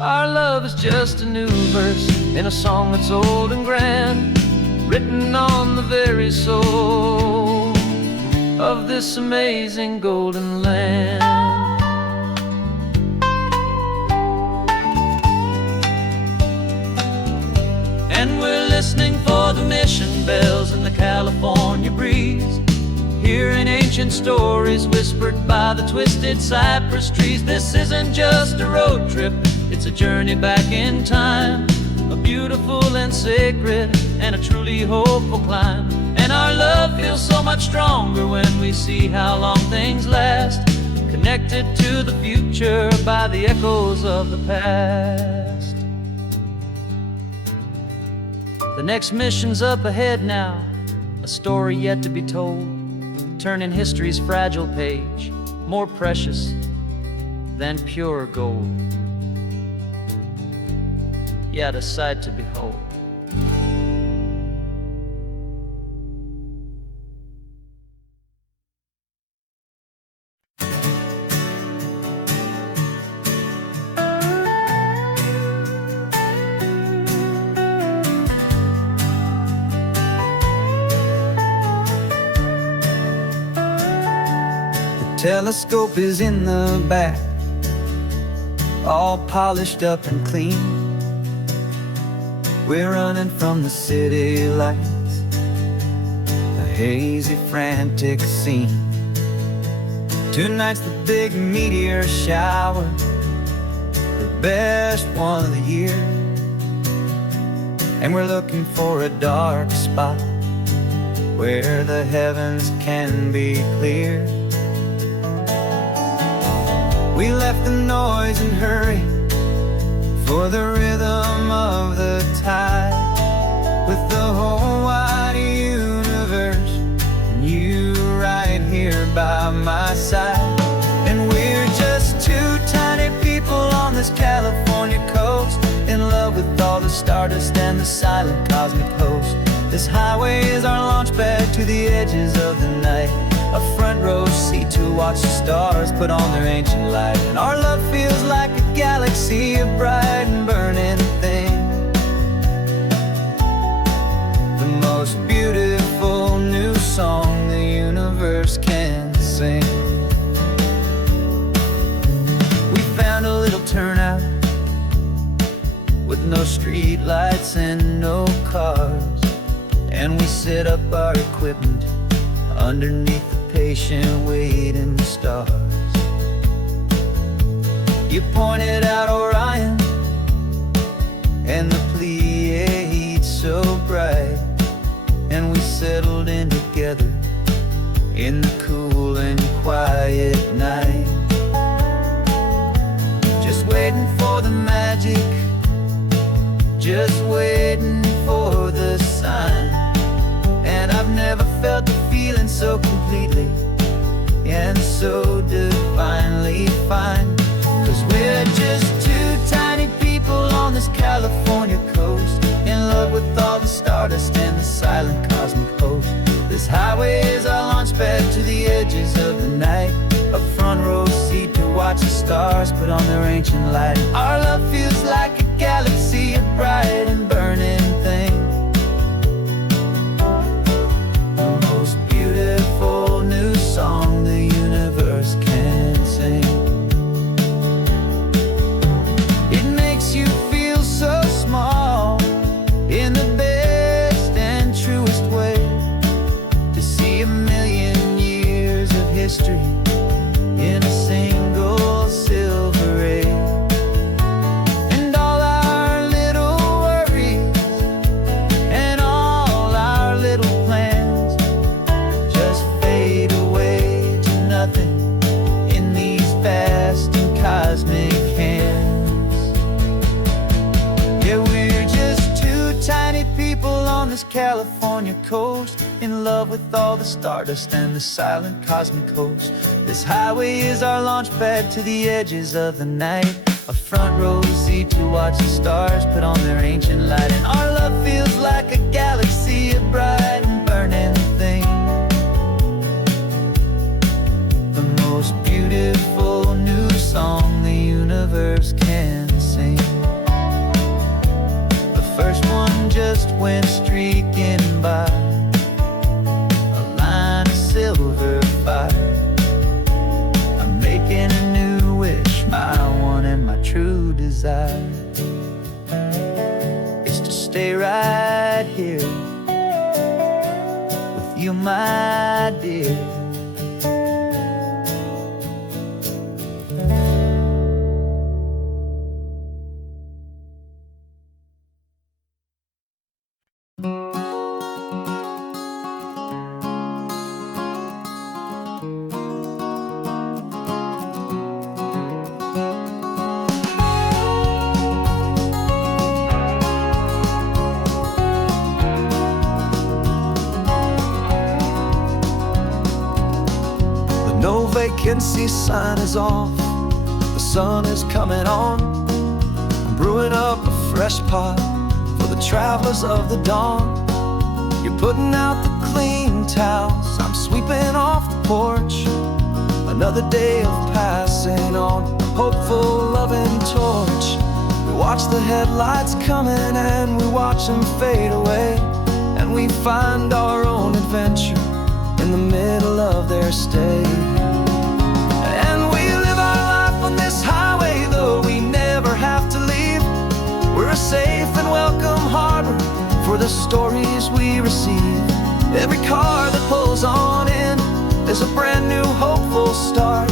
Our love is just a new verse in a song that's old and grand, written on the very soul of this amazing golden land. And we're listening for the mission bells in the California breeze, hearing ancient stories whispered by the twisted cypress trees. This isn't just a road trip, it's a journey back in time, a beautiful and sacred and a truly hopeful climb. And our love feels so much stronger when we see how long things last, connected to the future by the echoes of the past. The next mission's up ahead now, a story yet to be told, turning history's fragile page more precious than pure gold. Yet a sight to behold. telescope is in the back, all polished up and clean. We're running from the city lights, a hazy, frantic scene. Tonight's the big meteor shower, the best one of the year. And we're looking for a dark spot where the heavens can be clear. We left the noise and hurry for the rhythm of the tide, with the whole wide universe and you right here by my side. And we're just two tiny people on this California coast, in love with all the stardust and the silent cosmic host. This highway is our launch pad to the edges of the night, a front row seat to watch the stars put on their ancient light. And our love feels like a galaxy, a bright and burning thing, the most beautiful new song the universe can sing. We found a little turnout with no street lights and no cars, and we set up our equipment underneath the patient waiting stars. You pointed out Orion and the Pleiades so bright, and we settled in together in the cool and quiet night, just waiting for the magic, just waiting for the sign. And I've never felt the feeling so completely and so divinely fine. 'Cause we're just two tiny people on this California coast, in love with all the stardust and the silent cosmic host. This highway is our launch pad to the edges of the night, a front row seat to watch the stars put on their ancient light. Our love feels like a galaxy, a bright and burning thing, the most beautiful new song the universe can sing. It makes you feel so small in the best and truest way, to see a million years of history in a single silver ray. And all our little worries and all our little plans just fade away to nothing in these vast and cosmic hands. Yeah, we're just two tiny people on this California coast, in love with all the stardust and the silent cosmic host. This highway is our launch pad to the edges of the night, a front row seat to watch the stars put on their ancient light. And our love feels like a galaxy, a bright and burning thing, the most beautiful new song the universe can sing. The first one just went streaking by, a line of silver fire. I'm making a new wish, my one and my true desire is to stay right here with you, my dear. No vacancy sign is off, the sun is coming on. I'm brewing up a fresh pot for the travelers of the dawn. You're putting out the clean towels, I'm sweeping off the porch. Another day of passing on, a hopeful, loving torch. We watch the headlights coming and we watch them fade away, and we find our own adventure in the middle of their stay. the stories we receive. Every car that pulls on in is a brand new hopeful start.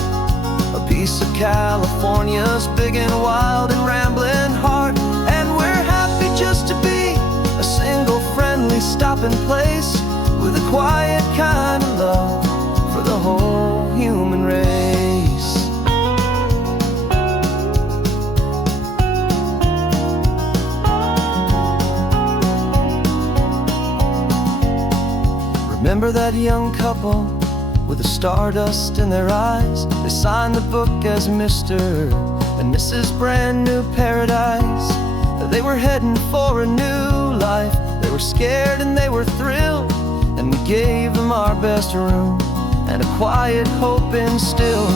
A piece of California's big and wild and rambling heart. And we're happy just to be a single friendly stopping place, with a quiet kind of love for the whole human race. Remember that young couple with the stardust in their eyes? They signed the book as Mr. and Mrs. Brand New Paradise. They were heading for a new life. They were scared and they were thrilled, and we gave them our best room and a quiet hope instilled.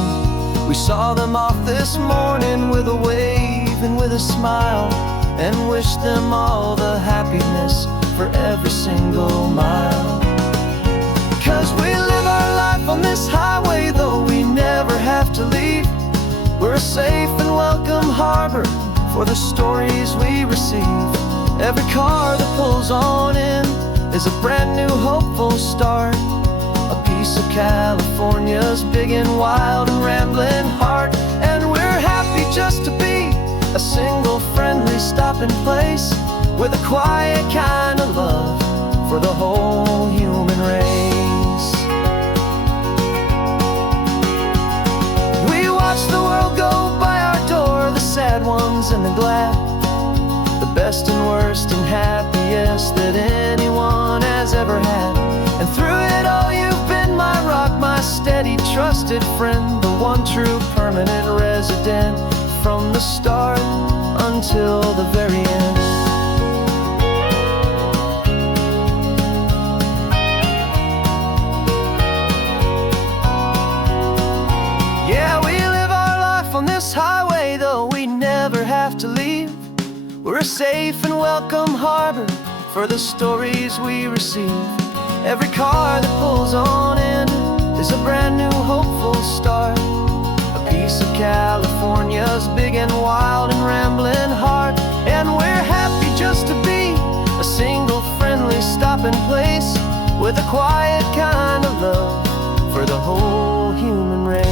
We saw them off this morning with a wave and with a smile, and wished them all the happiness for every single mile. 'Cause we live our life on this highway, though we never have to leave. We're a safe and welcome harbor for the stories we receive. Every car that pulls on in is a brand new hopeful start. A piece of California's big and wild and rambling heart. And we're happy just to be a single friendly stopping place, with a quiet kind of love for the whole human race. We watch the world go by our door, the sad ones and the glad, the best and worst and happiest that anyone has ever had. And through it all you've been my rock, my steady trusted friend, the one true permanent resident, from the start until the very end. Yeah, we live our life on this highway, though we never have to leave. We're a safe and welcome harbor for the stories we receive. Every car that pulls on in is a brand new hopeful start. A piece of California's big and wild and rambling heart. And we're happy just to be a single friendly stopping place, with a quiet kind of love for the whole human race.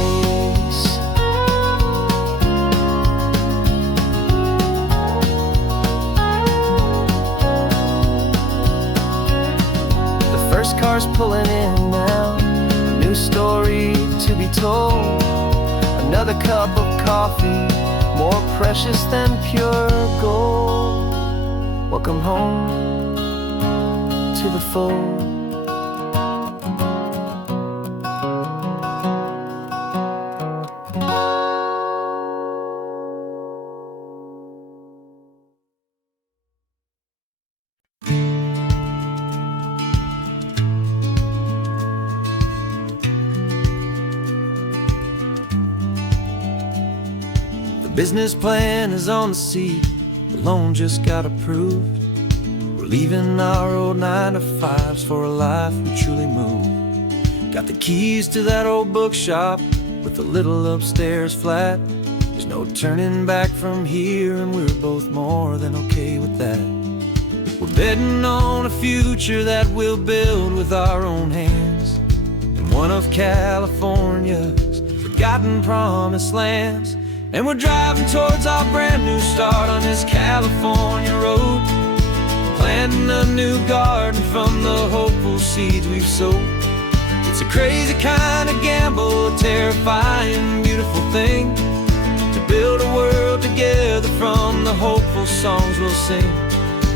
First car's pulling in now, a new story to be told. Another cup of coffee, more precious than pure gold. Welcome home to the fold. Business plan is on the seat, the loan just got approved. We're leaving our old 9-to-5s for a life we truly moved. Got the keys to that old bookshop with the little upstairs flat. There's no turning back from here, and we're both more than okay with that. We're betting on a future that we'll build with our own hands, in one of California's forgotten promised lands. And we're driving towards our brand new start on this California road, planting a new garden from the hopeful seeds we've sowed. It's a crazy kind of gamble, a terrifying, beautiful thing, to build a world together from the hopeful songs we'll sing.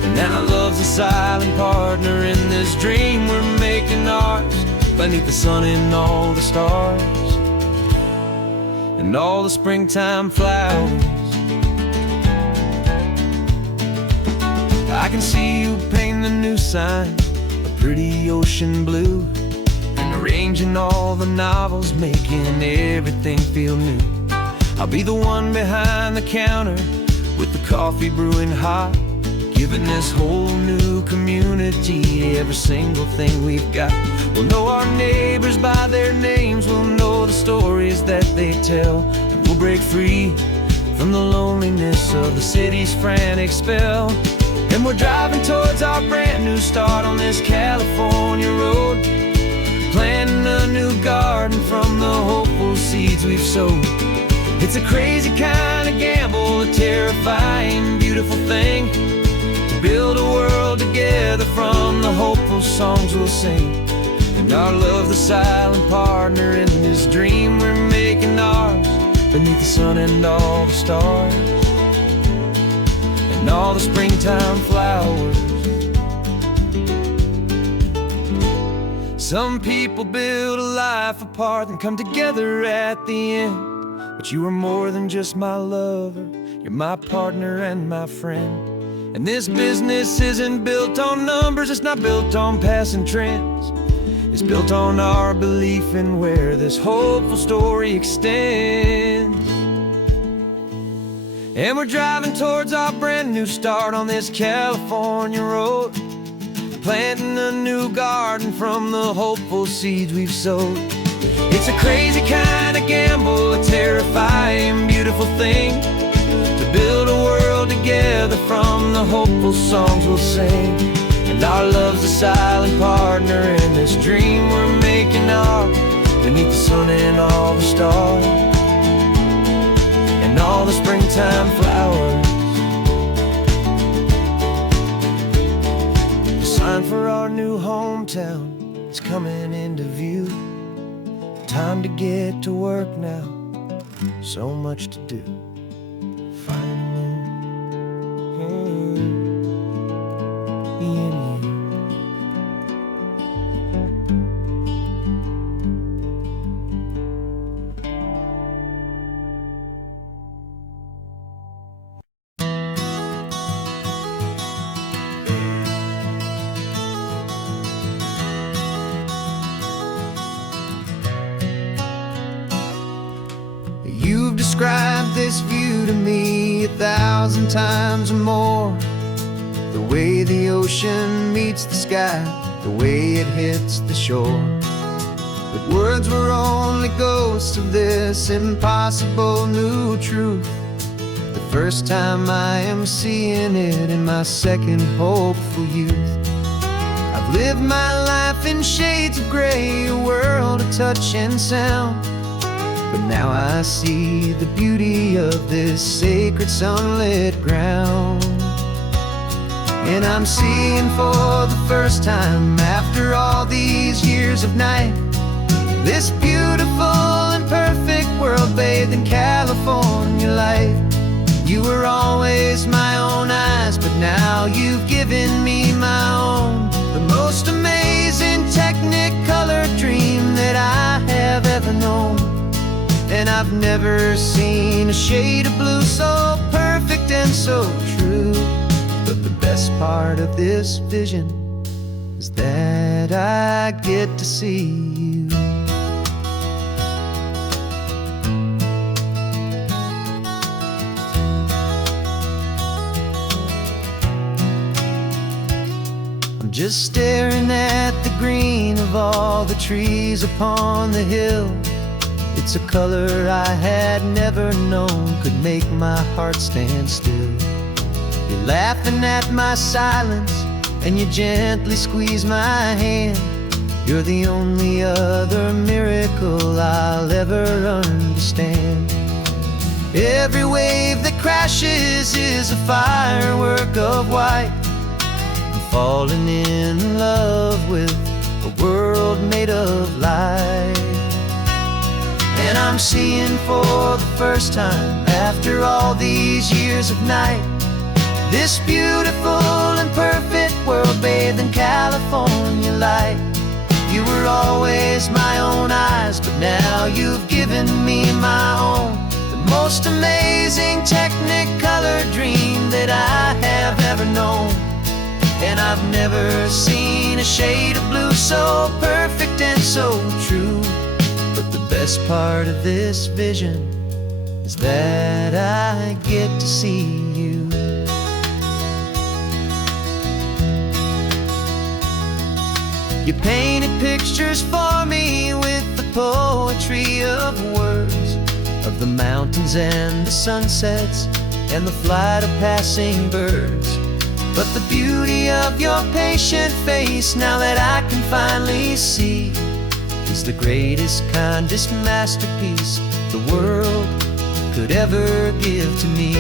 And now love's a silent partner in this dream we're making ours, beneath the sun and all the stars and all the springtime flowers. I can see you painting the new sign, a pretty ocean blue, and arranging all the novels, making everything feel new. I'll be the one behind the counter with the coffee brewing hot, giving this whole new community every single thing we've got. We'll know our neighbors by their names, we'll know the stories that they tell, and we'll break free from the loneliness of the city's frantic spell. And we're driving towards our brand new start on this California road, planting a new garden from the hopeful seeds we've sowed. It's a crazy kind of gamble, a terrifying, beautiful thing, to build a world together from the hopeful songs we'll sing. And our love, the silent partner in this dream we're making ours, beneath the sun and all the stars, and all the springtime flowers. Some people build a life apart and come together at the end, but you are more than just my lover, you're my partner and my friend. And this business isn't built on numbers, it's not built on passing trends. It's built on our belief in where this hopeful story extends. And we're driving towards our brand new start on this California road, planting a new garden from the hopeful seeds we've sowed. It's a crazy kind of gamble, a terrifying, beautiful thing, to build a world together from the hopeful songs we'll sing. And our love's a silent partner in this dream we're making ours, beneath the sun and all the stars, and all the springtime flowers. The sign for our new hometown is coming into view. Time to get to work now, so much to do. Finding me in you. You've described this view to me 1,000 times or more. The way the ocean meets the sky, the way it hits the shore. But words were only ghosts of this impossible new truth. The first time I am seeing it in my second hopeful youth. I've lived my life in shades of gray, a world of touch and sound. But now I see the beauty of this sacred sunlit ground. And I'm seeing for the first time, after all these years of night, this beautiful and perfect world bathed in California light. You were always my own eyes, but now you've given me my own. The most amazing technicolor dream that I have ever known. And I've never seen a shade of blue so perfect and so true. But the best part of this vision is that I get to see you. I'm just staring at the green of all the trees upon the hill. It's a color I had never known could make my heart stand still. You're laughing at my silence, and you gently squeeze my hand. You're the only other miracle I'll ever understand. Every wave that crashes is a firework of white. I'm falling in love with a world made of light. And I'm seeing for the first time, after all these years of night, this beautiful and perfect world bathed in California light. You were always my own eyes, but now you've given me my own. The most amazing technicolor dream that I have ever known. And I've never seen a shade of blue so perfect and so true. But the best part of this vision is that I get to see you. You painted pictures for me with the poetry of words, of the mountains and the sunsets and the flight of passing birds. But the beauty of your patient face, now that I can finally see, is the greatest, kindest masterpiece the world could ever give to me.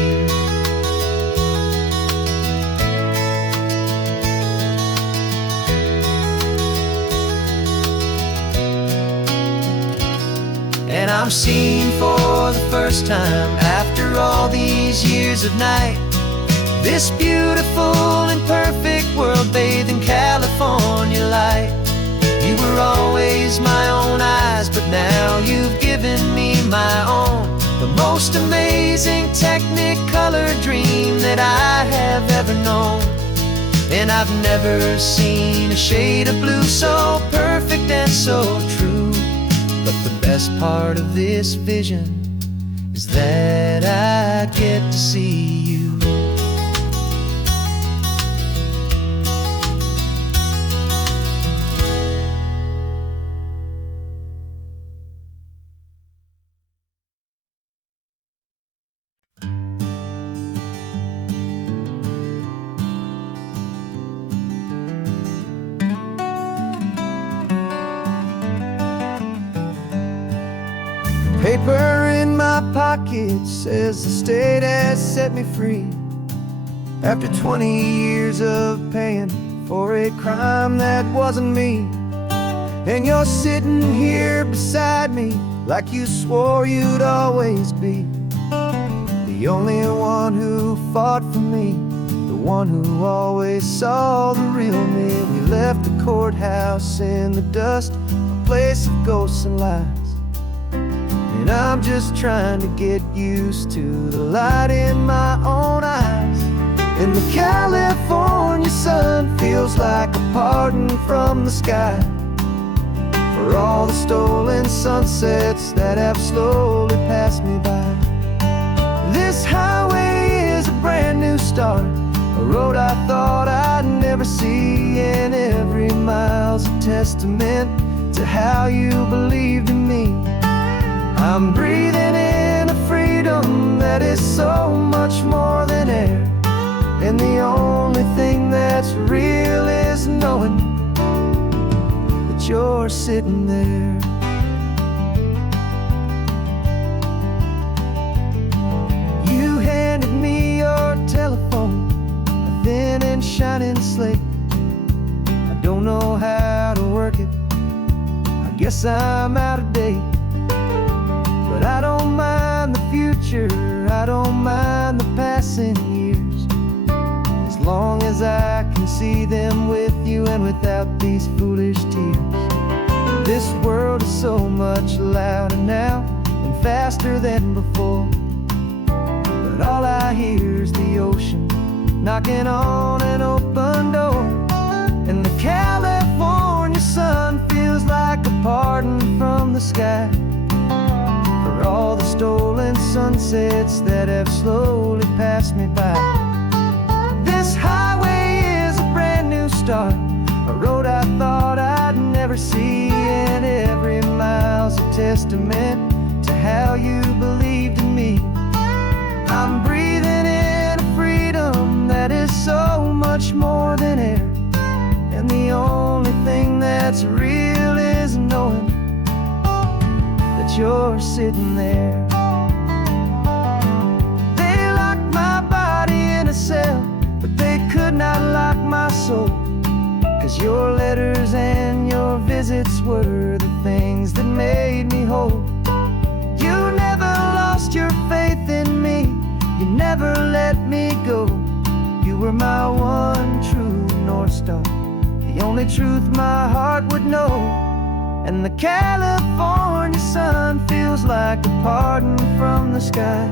And I'm seeing for the first time, after all these years of night, this beautiful and perfect world bathed in California light. You were always my own eyes, but now you've given me my own, the most amazing Technicolor dream that I have ever known. And I've never seen a shade of blue so perfect and so true. But the best part of this vision is that I get to see you. Paper in my pocket says the state has set me free, after 20 years of paying for a crime that wasn't me. And you're sitting here beside me like you swore you'd always be, the only one who fought for me, the one who always saw the real me. We left the courthouse in the dust, a place of ghosts and lies. And I'm just trying to get used to the light in my own eyes. And the California sun feels like a pardon from the sky for all the stolen sunsets that have slowly passed me by. This highway is a brand new start, a road I thought I'd never see, and every mile's a testament to how you believed in me. I'm breathing in a freedom that is so much more than air, and the only thing that's real is knowing that you're sitting there. You handed me your telephone, a thin and shining slate. I don't know how to work it, I guess I'm out of date. But I don't mind the future, I don't mind the passing years, as long as I can see them with you and without these foolish tears. This world is so much louder now and faster than before, but all I hear is the ocean knocking on an open door. And the California sun feels like a pardon from the sky for all the stolen sunsets that have slowly passed me by. This highway is a brand new start, a road I thought I'd never see, and every mile's a testament to how you believed in me. I'm breathing in a freedom that is so much more than air, and the only thing that's real is knowing that you're sitting there. They locked my body in a cell, but they could not lock my soul, 'cause your letters and your visits were the things that made me whole. You never lost your faith in me, you never let me go. You were my one true North Star, the only truth my heart would know. And the California sun feels like a pardon from the sky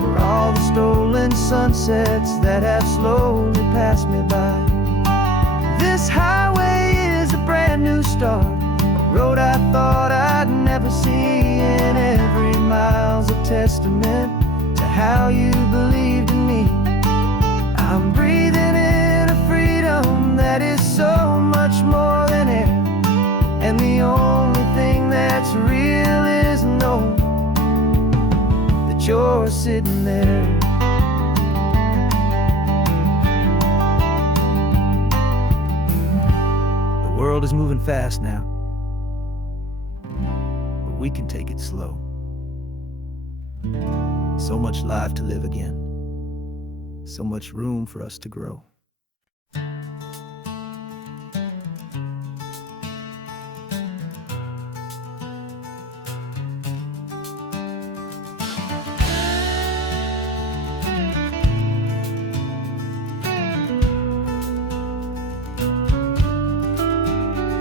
for all the stolen sunsets that have slowly passed me by. This highway is a brand new start, a road I thought I'd never see, and every mile's a testament to how you believed in me. I'm breathing in a freedom that is so much more than air, and the only thing that's real is knowing that you're sitting there. world is moving fast now, but we can take it slow. So much life to live again, so much room for us to grow.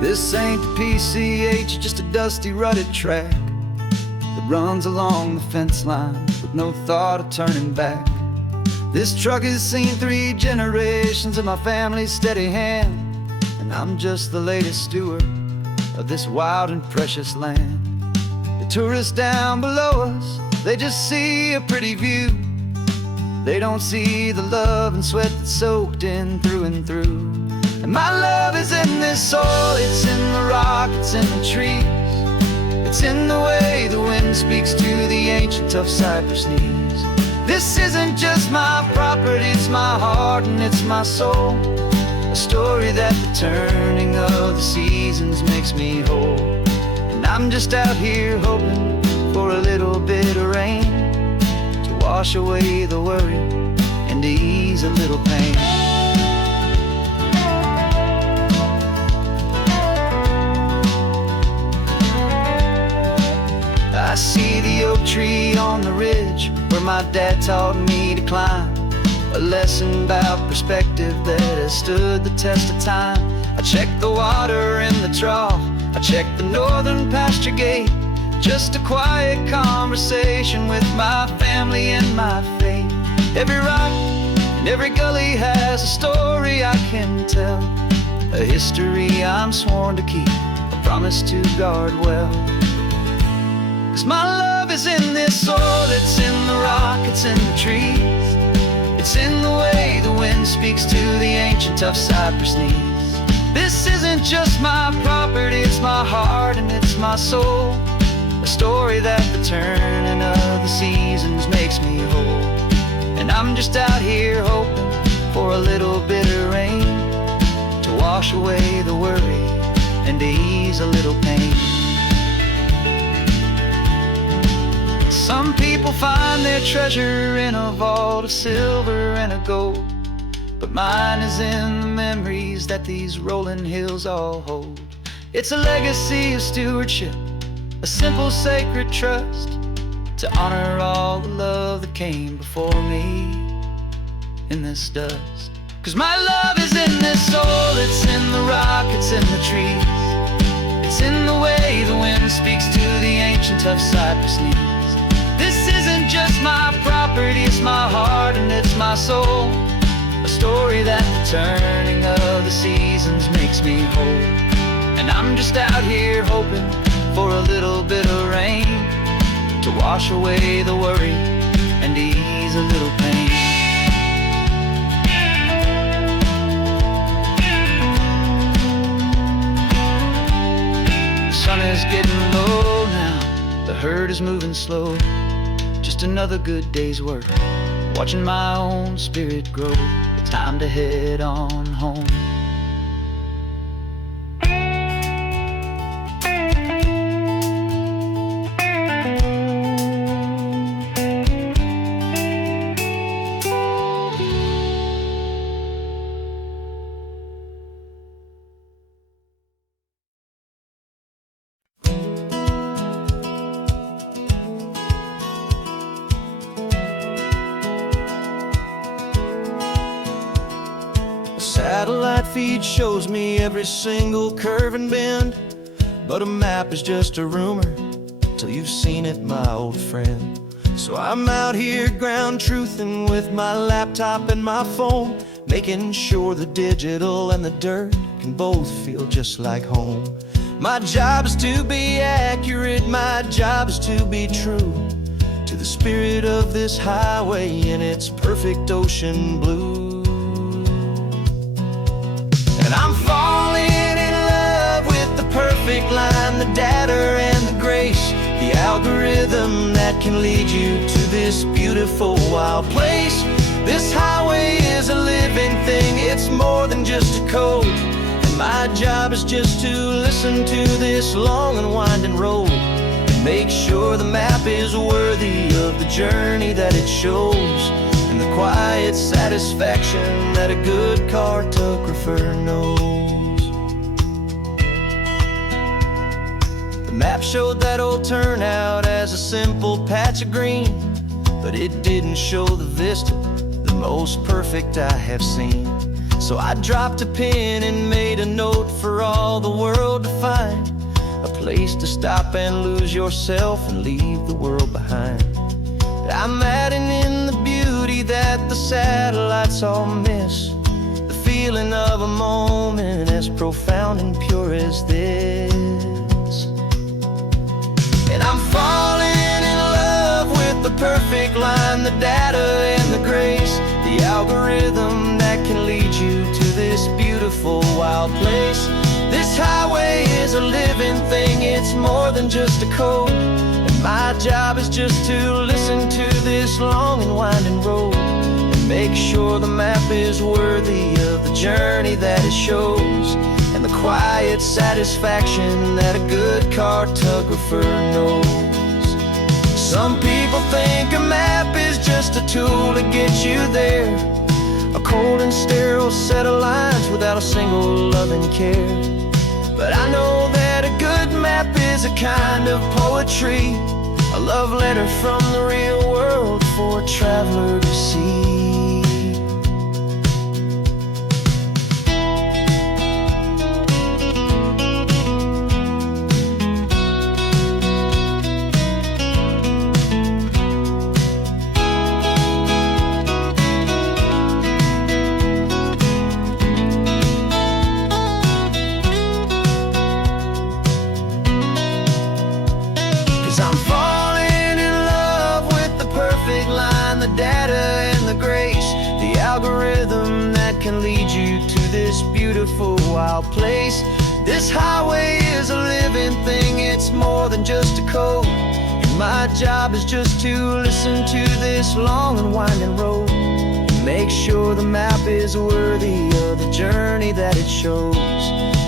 This ain't the PCH, just a dusty, rutted track that runs along the fence line with no thought of turning back. This truck has seen 3 generations of my family's steady hand, and I'm just the latest steward of this wild and precious land. The tourists down below us, they just see a pretty view. They don't see the love and sweat that's soaked in through and through. And my love is in this soil, it's in the rock, it's in the trees. It's in the way the wind speaks to the ancient tough cypress knees. This isn't just my property, it's my heart and it's my soul. A story that the turning of the seasons makes me whole. And I'm just out here hoping for a little bit of rain to wash away the worry and to ease a little pain. I see the oak tree on the ridge where my dad taught me to climb. A lesson about perspective that has stood the test of time. I check the water in the trough, I check the northern pasture gate. Just a quiet conversation with my family and my faith. Every rock and every gully has a story I can tell, a history I'm sworn to keep, a promise to guard well. 'Cause my love is in this soil, it's in the rock, it's in the trees. It's in the way the wind speaks to the ancient tough cypress knees. This isn't just my property, it's my heart and it's my soul. A story that the turning of the seasons makes me whole. And I'm just out here hoping for a little bit of rain to wash away the worry and to ease a little pain. Some people find their treasure in a vault of silver and a gold, but mine is in the memories that these rolling hills all hold. It's a legacy of stewardship, a simple sacred trust, to honor all the love that came before me in this dust. 'Cause my love is in this soil, it's in the rock, it's in the trees. It's in the way the wind speaks to the ancient tough cypress knees. This isn't just my property, it's my heart and it's my soul. A story that the turning of the seasons makes me whole. And I'm just out here hoping for a little bit of rain to wash away the worry and ease a little pain. The sun is getting low now, the herd is moving slow. Just another good day's work, watching my own spirit grow. It's time to head on home. Satellite feed shows me every single curve and bend, but a map is just a rumor till you've seen it, my old friend. So I'm out here ground truthing with my laptop and my phone, making sure the digital and the dirt can both feel just like home. My job is to be accurate, my job is to be true to the spirit of this highway in its perfect ocean blue. And I'm falling in love with the perfect line, the data and the grace, the algorithm that can lead you to this beautiful wild place. This highway is a living thing, it's more than just a code. And And my job is just to listen to this long and winding road and make sure the map is worthy of the journey that it shows, and the quiet satisfaction that a good cartographer knows. The map showed that old turnout as a simple patch of green, but it didn't show the vista, the most perfect I have seen. So I dropped a pin and made a note for all the world to find, a place to stop and lose yourself and leave the world behind. I'm adding in the beauty that the satellites all miss, the feeling of a moment as profound and pure as this. And I'm falling in love with the perfect line, the data and the grace, the algorithm that can lead you to this beautiful wild place. This highway is a living thing, it's more than just a code, and my job is just to listen to this long and winding road and make sure the map is worthy of the journey that it shows, and the quiet satisfaction that a good cartographer knows. Some people think a map is just a tool to get you there, a cold and sterile set of lines without a single loving care. But I know that a good map is a kind of poetry, a love letter from the real world for a traveler to see. 'Cause I'm falling in love with the perfect line, the data and the grace, the algorithm that can lead you to this beautiful wild place. This highway is a living thing, it's more than just a code, and my job is just to listen to this long and winding road and make sure the map is worthy of the journey that it shows,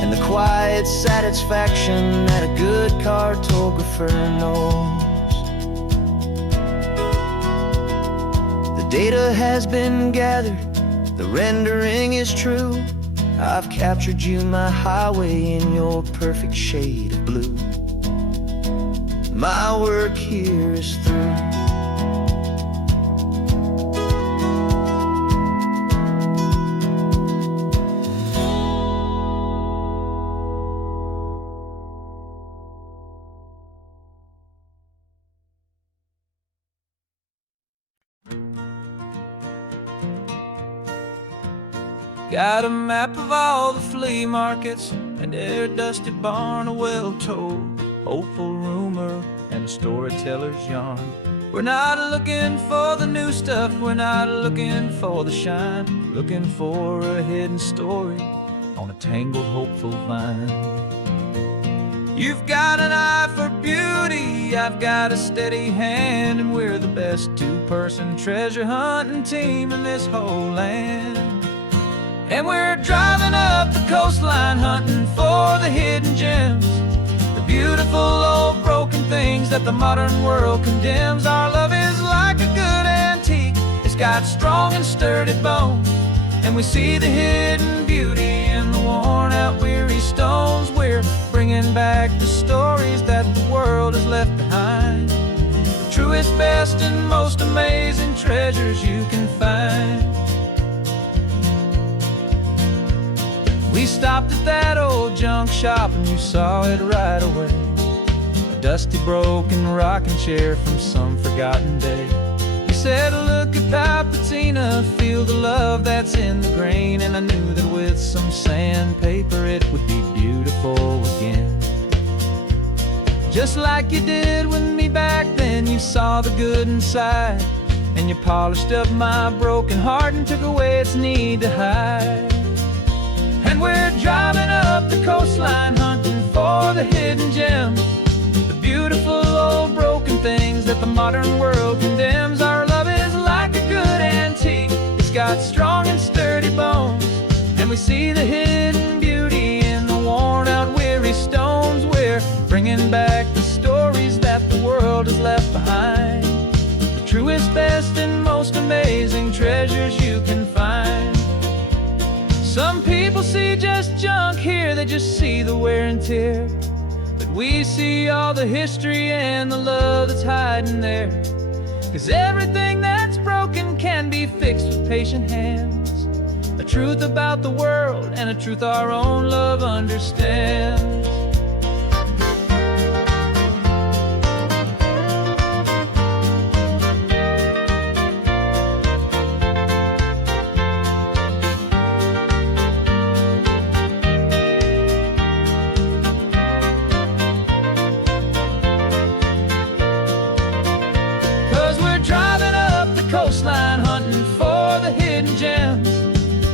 and the quiet satisfaction that a good cartographer knows. The data has been gathered, the rendering is true. I've captured you, my highway, in your perfect shade of blue. My work here is through. Got a map of all the flea markets and every dusty barn, a well-told hopeful rumor and a storyteller's yarn. We're not looking for the new stuff, we're not looking for the shine, looking for a hidden story on a tangled hopeful vine. You've got an eye for beauty, I've got a steady hand, and we're the best two-person treasure hunting team in this whole land. And we're driving up the coastline hunting for the hidden gems, the beautiful old broken things that the modern world condemns. Our love is like a good antique, it's got strong and sturdy bones, and we see the hidden beauty in the worn out weary stones. We're bringing back the stories that the world has left behind, the truest, best, and most amazing treasures you can find. We stopped at that old junk shop and you saw it right away, a dusty broken rocking chair from some forgotten day. You said, look at Papatina, feel the love that's in the grain, and I knew that with some sandpaper it would be beautiful again. Just like you did with me back then, you saw the good inside, and you polished up my broken heart and took away its need to hide. And we're driving up the coastline hunting for the hidden gems, the beautiful old broken things that the modern world condemns. Our love is like a good antique, it's got strong and sturdy bones, and we see the hidden beauty bringing back the stories that the world has left behind. The truest, best, and most amazing treasures you can find. Some people see just junk here, they just see the wear and tear. But we see all the history and the love that's hiding there. 'Cause everything that's broken can be fixed with patient hands. A truth about the world and a truth our own love understands. 'Cause we're driving up the coastline, hunting for the hidden gems,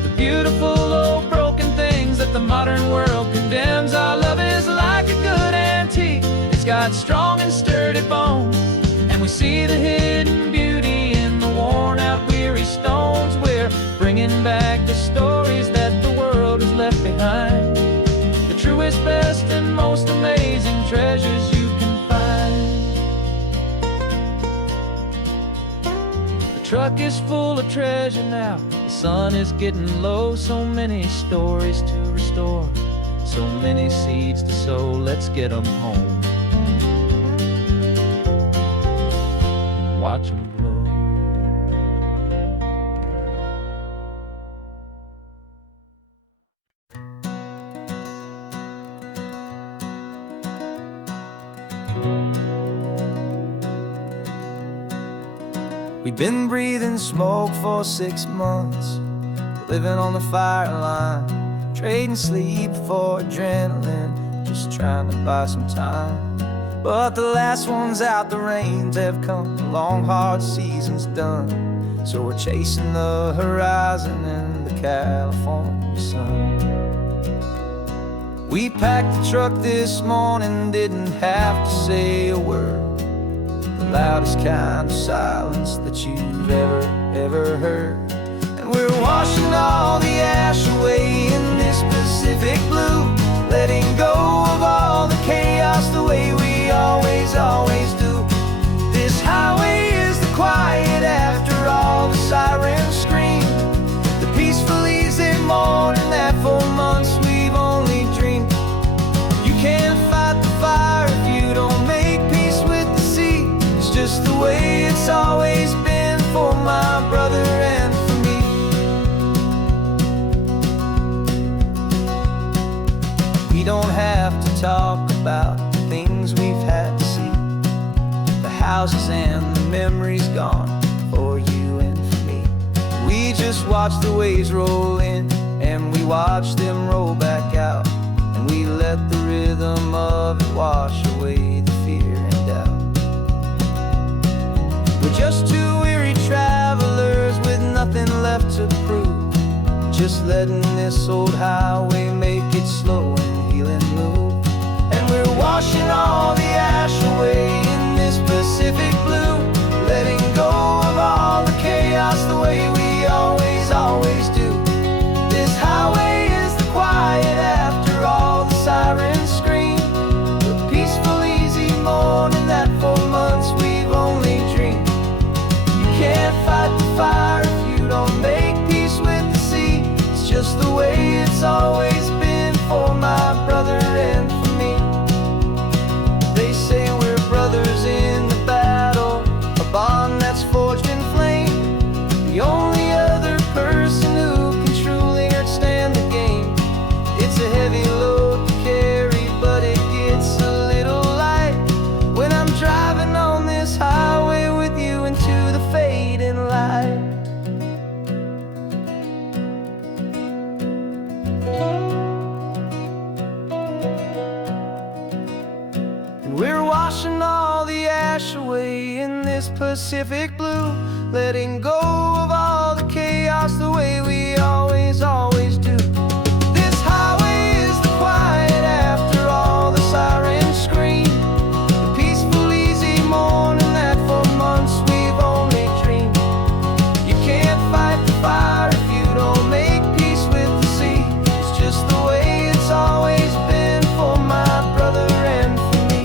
the beautiful old broken things that the modern world condemns. Our love is like a good antique, it's got strong and sturdy bones, and we see the hidden beauty in the worn out weary stones. We're bringing back the stories that the world has left behind, the truest, best, and most amazing treasures you can find. The truck is full of treasure now, the sun is getting low. So many stories to restore, so many seeds to sow. Let's get them home, watch them blow. We've been breathing smoke for 6 months, living on the fire line, trading sleep for adrenaline, just trying to buy some time. But the last one's out, the rains have come, the long hard season's done. So we're chasing the horizon in the California sun. We packed the truck this morning, didn't have to say a word. The loudest kind of silence that you've ever heard. And we're washing all the ash away in this Pacific blue, letting go of all the chaos the way we always do. This highway is the quiet after all the sirens scream, the peaceful easy morning that for months we've only dreamed. You can't fight the fire if you don't make peace with the sea. It's just the way it's always been for my brother and for me. We don't have to talk about the things we've had to see, the houses and the memories gone for you and for me. We just watch the waves roll in, and we watch them roll back out, and we let the rhythm of it wash away the fear and doubt. We're just two weary travelers with nothing left to prove, just letting this old highway make it slow and healing move. And we're washing all the ash away in this Pacific blue, letting go of all the chaos the way we always do. This highway is the quiet after all the sirens scream, the peaceful easy morning that for months we've only dreamed. You can't fight the fire if you don't make peace with the sea. It's just the way it's always been for my brother and for me. They say we're brothers in the battle, a bond that's forged in flame. The only other person who can truly understand the game. It's a heavy load to carry, but it gets a little light when I'm driving on this highway with you into the fading light. We're washing all the ash away in this Pacific blue, letting go of all the chaos the way we always do. This highway is the quiet after all the sirens scream, the peaceful easy morning that for months we've only dreamed. You can't fight the fire if you don't make peace with the sea. It's just the way it's always been for my brother and for me.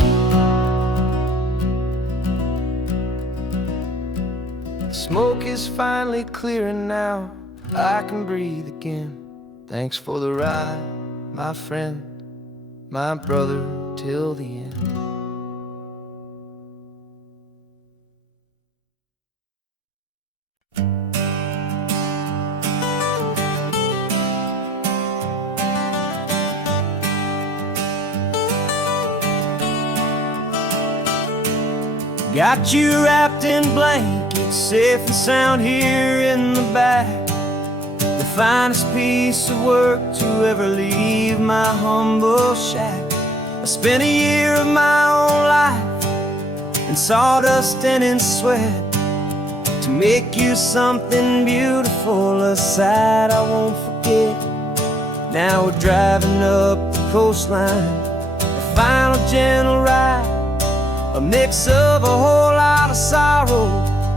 Smoke is finally clearing now, I can breathe again. Thanks for the ride, my friend, my brother, till the end. Got you wrapped in blankets, safe and sound here in the back. The finest piece of work to ever leave my humble shack. I spent a year of my own life in sawdust and in sweat to make you something beautiful, a sight I won't forget. Now we're driving up the coastline, a final gentle ride, a mix of a whole lot of sorrow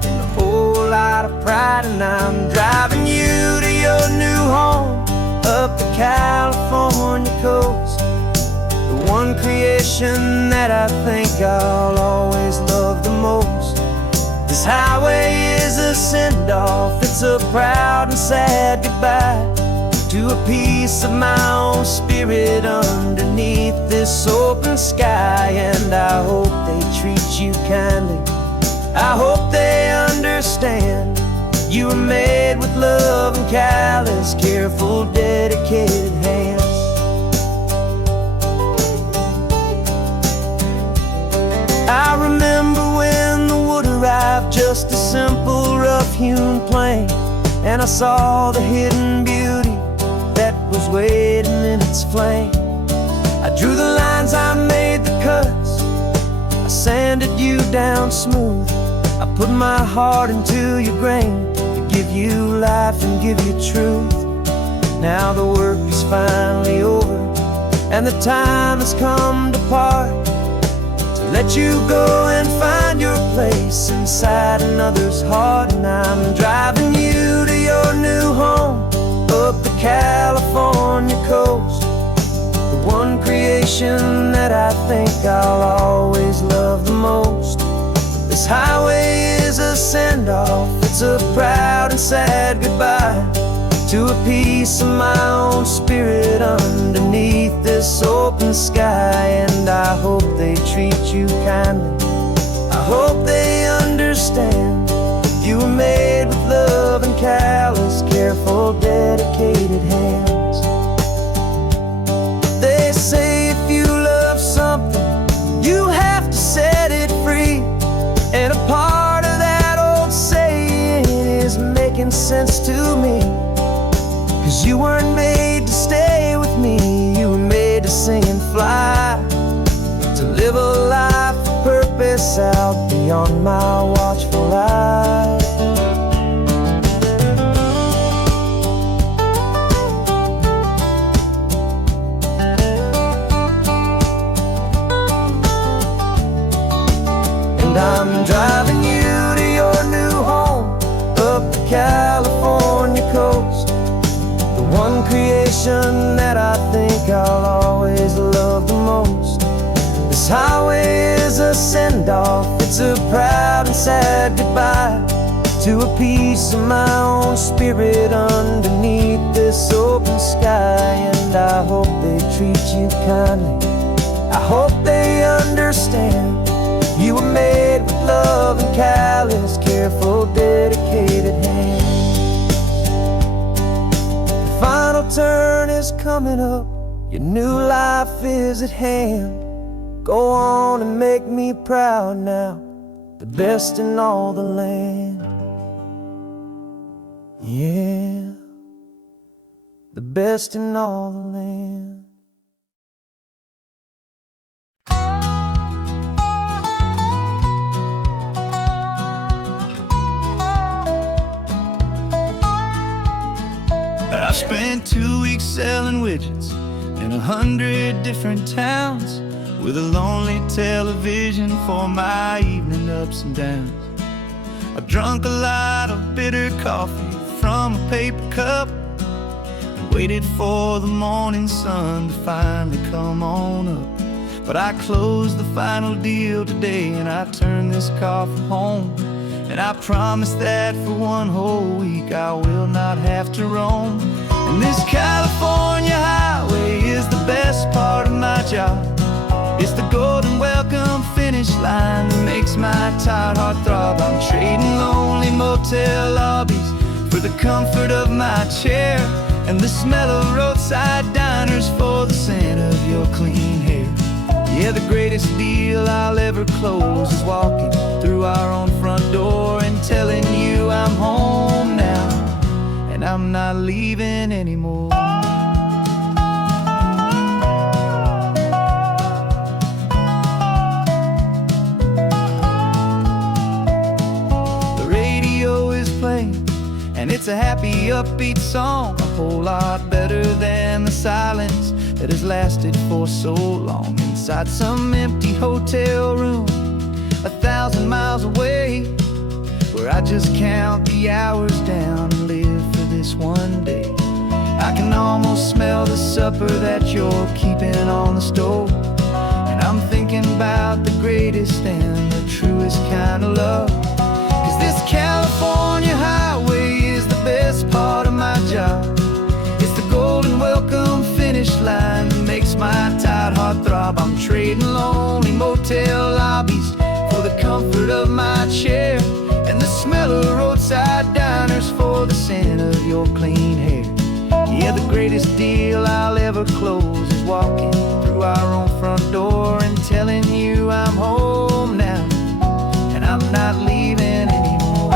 and a whole lot of pride. And I'm driving you to your new home up the California coast, the one creation that I think I'll always love the most. This highway is a send-off, it's a proud and sad goodbye to a piece of my own spirit underneath this open sky. And I hope they treat you kindly, I hope they understand you were made with love and callous, careful, dedicated hands. I remember when the wood arrived, just a simple rough-hewn plank, and I saw the hidden beauty that was waiting in its flame. I drew the lines, I made the cuts, I sanded you down smooth. I put my heart into your grain to give you life and give you truth. Now the work is finally over and the time has come to part, to let you go and find your place inside another's heart. And I'm driving you to your new home up the California coast, the one creation that I think I'll always love the most. This highway is a send-off, it's a proud and sad goodbye to a piece of my own spirit underneath this open sky. And I hope they treat you kindly, I hope they understand you were made with love and callous, careful, dedicated hands. They say if you love something, you have to set it free. And a part of that old saying is making sense to me, 'cause you weren't made to stay with me, you were made to sing and fly, to live a life of purpose out beyond my watchful eye. And I'm driving you to your new home up the California coast, the one creation that I think I'll always love the most. This highway is a send-off, it's a proud and sad goodbye to a piece of my own spirit underneath this open sky. And I hope they treat you kindly, I hope they understand you were made with love and callous, careful, dedicated hands. The final turn is coming up, your new life is at hand. Go on and make me proud now, the best in all the land. Yeah, the best in all the land. I spent 2 weeks selling widgets in 100 different towns, with a lonely television for my evening ups and downs. I drunk a lot of bitter coffee from a paper cup and waited for the morning sun to finally come on up. But I closed the final deal today, and I turned this car from home And I promise that for one whole week I will not have to roam. And this California highway is the best part of my job. It's the golden welcome finish line that makes my tired heart throb. I'm trading lonely motel lobbies for the comfort of my chair, and the smell of roadside diners for the scent of your clean hair. Yeah, the greatest deal I'll ever close is walking through our own front door and telling you I'm home now, and I'm not leaving anymore. The radio is playing, and it's a happy, upbeat song, a whole lot better than the silence that has lasted for so long. Inside some empty hotel room 1,000 miles away, where I just count the hours down and live for this one day. I can almost smell the supper that you're keeping on the stove, and I'm thinking about the greatest and the truest kind of love. 'Cause this California highway is the best part of my job. It's the golden welcome finish line that makes my tired heart throb. I'm trading lonely motel lobbies for the comfort of my chair, and the smell of roadside diners for the scent of your clean hair. Yeah, the greatest deal I'll ever close is walking through our own front door and telling you I'm home now, and I'm not leaving anymore.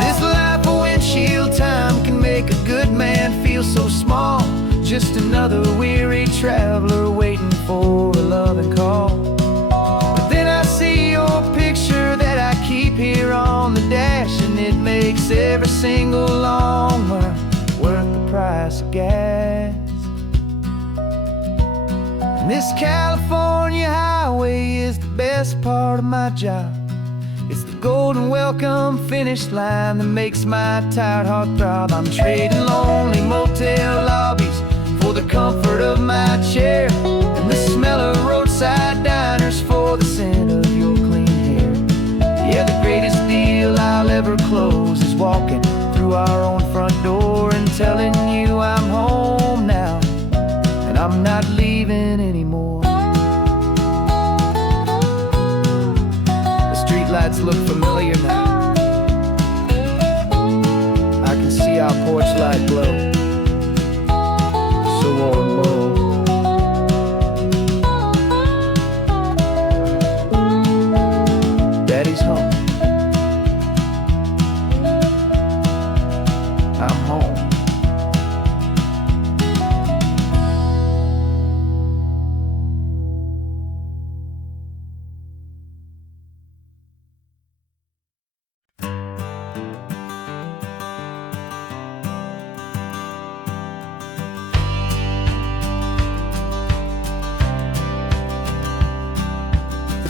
This life of windshield time can make a good man feel so small, just another weary traveler waiting for a loving call. But then I see your picture that I keep here on the dash, and it makes every single long mile worth the price of gas. And this California highway is the best part of my job. It's the golden welcome finish line that makes my tired heart throb. I'm trading lonely motel lobbies for the comfort of my chair, and the smell of roadside diners for the scent of your clean hair. Yeah, the greatest deal I'll ever close is walking through our own front door and telling you I'm home now, and I'm not leaving anymore. The streetlights look familiar now. I can see our porch light glow, so warm, low. Daddy's home. I'm home.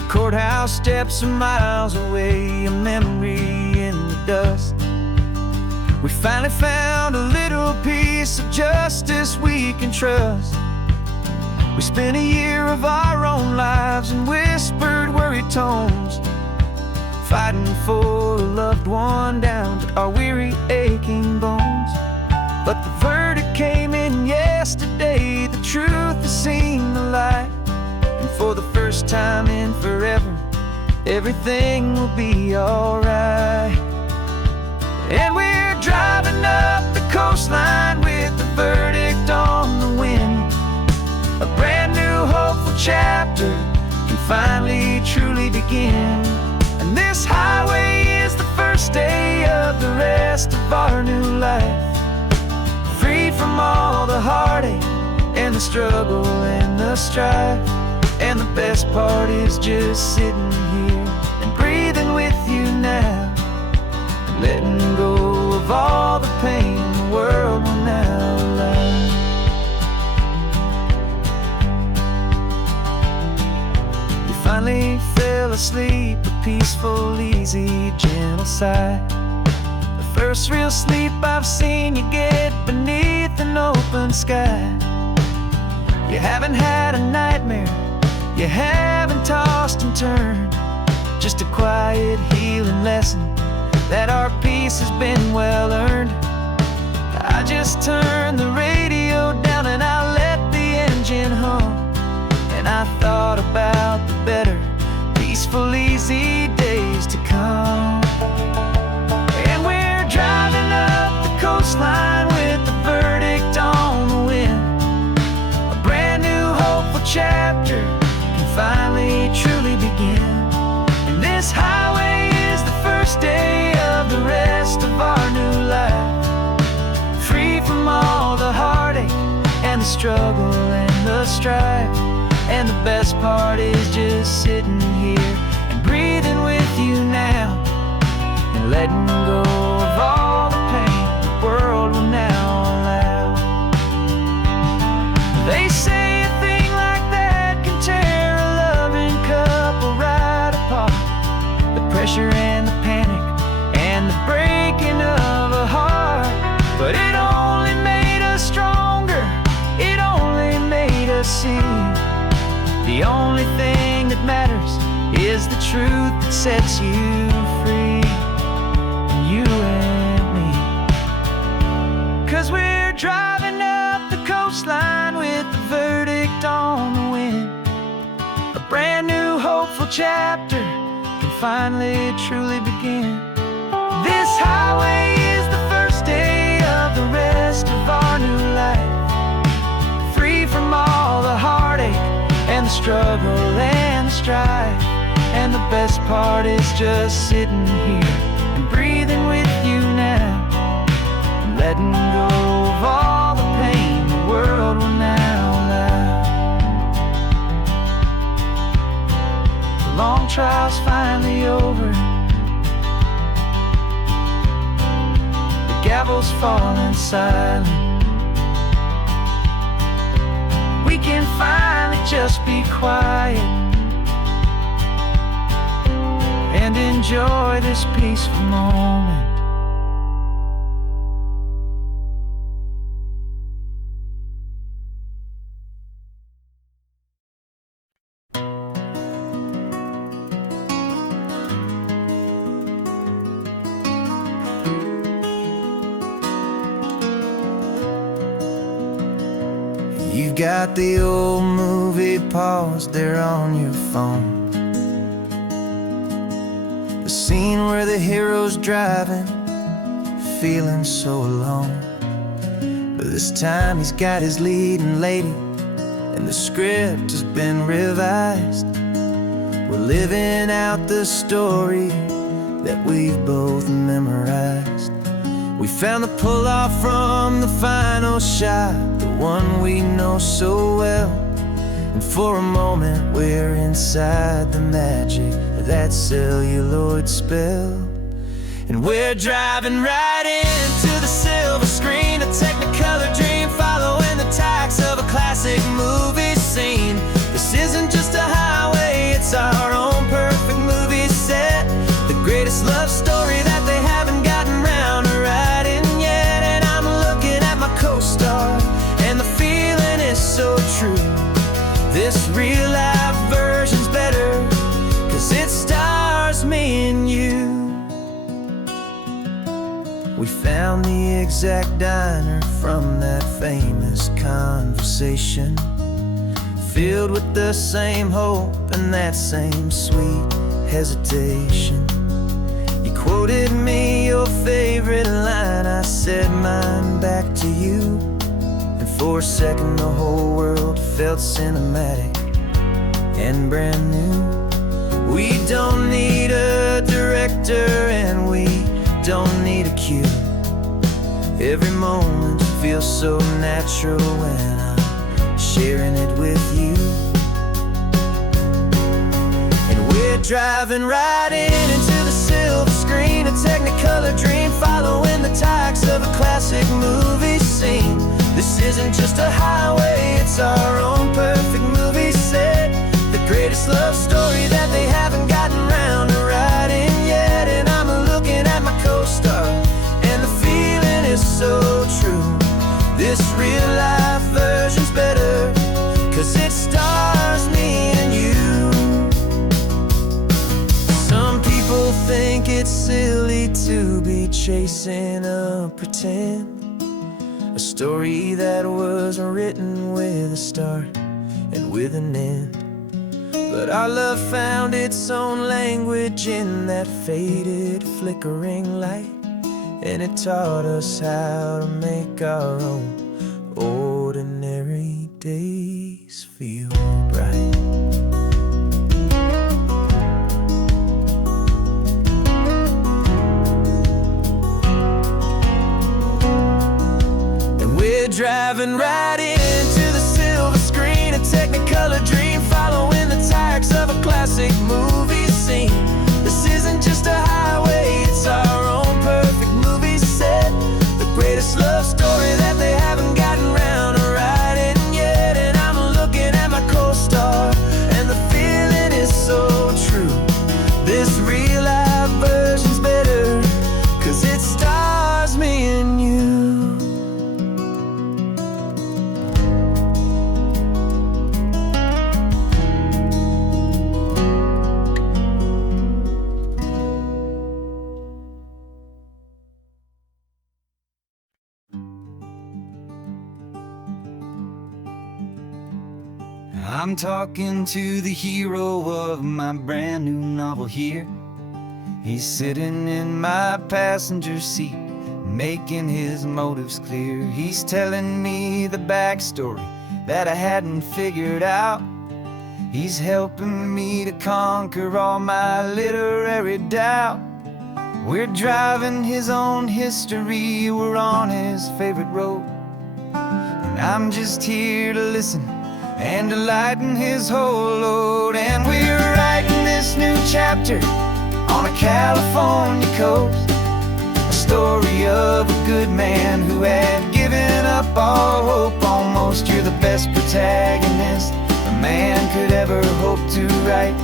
Courthouse steps are miles away, a memory in the dust. We finally found a little piece of justice we can trust. We spent a year of our own lives in whispered, worried tones, fighting for a loved one down to our weary, aching bones. But the verdict came in yesterday, the truth has seen the light. And for the first time in forever, everything will be alright. And we're driving up the coastline with the verdict on the wind. A brand new hopeful chapter can finally truly begin. And this highway is the first day of the rest of our new life, freed from all the heartache and the struggle and the strife. And the best part is just sitting here and breathing with you now, and letting go of all the pain the world will now allow. You finally fell asleep, a peaceful, easy, gentle sigh. The first real sleep I've seen you get beneath an open sky. You haven't had a nightmare, you haven't tossed and turned, just a quiet healing lesson that our peace has been well earned. I just turned the radio down and I let the engine hum, and I thought about the better, peaceful, easy days to come. And we're driving up the coastline with the verdict on the wind. A brand new hopeful chapter can finally truly begin. And this highway is the first day of the rest of our new life, free from all the heartache and the struggle and the strife. And the best part is just sitting here and breathing with you now, and letting go of all the pain the world will now allow. They say a thing like that can tear a loving couple right apart. The pressure and the panic and the breaking of a heart, but it only made us stronger, it only made us see the only thing that matters is the truth that sets you free, you and me. 'Cause we're driving up the coastline with the verdict on the wind. A brand new hopeful chapter can finally truly begin. This highway is the first day of the rest of our new life, free from all the heartache and the struggle and the strife. And the best part is just sitting here and breathing with you now, and letting go of all the pain the world will now allow. The long trial's finally over, the gavel's falling silent. We can finally just be quiet and enjoy this peaceful moment. You've got the old movie paused there on your phone, the scene where the hero's driving, feeling so alone. But this time he's got his leading lady, and the script has been revised. We're living out the story that we've both memorized. We found the pull-off from the final shot, the one we know so well. And for a moment we're inside the magic of that celluloid spell. And we're driving right into the silver screen, a Technicolor dream, following the tacks of a classic movie scene. This isn't just a highway, it's our own perfect movie set, the greatest love story that they haven't gotten round to writing yet. And I'm looking at my co-star, and the feeling is so true. This real life version's better, 'cause it stars me and you. We found the exact diner from that famous conversation, filled with the same hope and that same sweet hesitation. You quoted me your favorite line, I said mine back to you. And for a second the whole world felt cinematic and brand new. We don't need a director and we don't need a cue. Every moment feels so natural when I'm sharing it with you. And we're driving right into the silver screen, a Technicolor dream, following the tacks of a classic movie scene. This isn't just a highway, it's our own perfect movie set, the greatest love story that they haven't gotten round to writing yet. And I'm looking at my co-star, and the feeling is so true. This real life version's better, 'cause it stars me and you. chasing a pretend, a story that was written with a start and with an end. But our love found its own language in that faded, flickering light, and it taught us how to make our own ordinary days feel bright. Driving right into the silver screen, a Technicolor dream, following the tracks of a classic movie scene. This isn't just a highway, it's our own perfect movie set, the greatest love story that they haven't gotten round to writing yet. And I'm looking at my co-star, and the feeling is so true. This real life version's better, 'cause it stars me and you. I'm talking to the hero of my brand new novel here. He's sitting in my passenger seat, making his motives clear. He's telling me the backstory that I hadn't figured out. He's helping me to conquer all my literary doubt. We're driving his own history, we're on his favorite road, and I'm just here to listen and to lighten his whole load. And we're writing this new chapter on a California coast, a story of a good man who had given up all hope almost. You're the best protagonist a man could ever hope to write.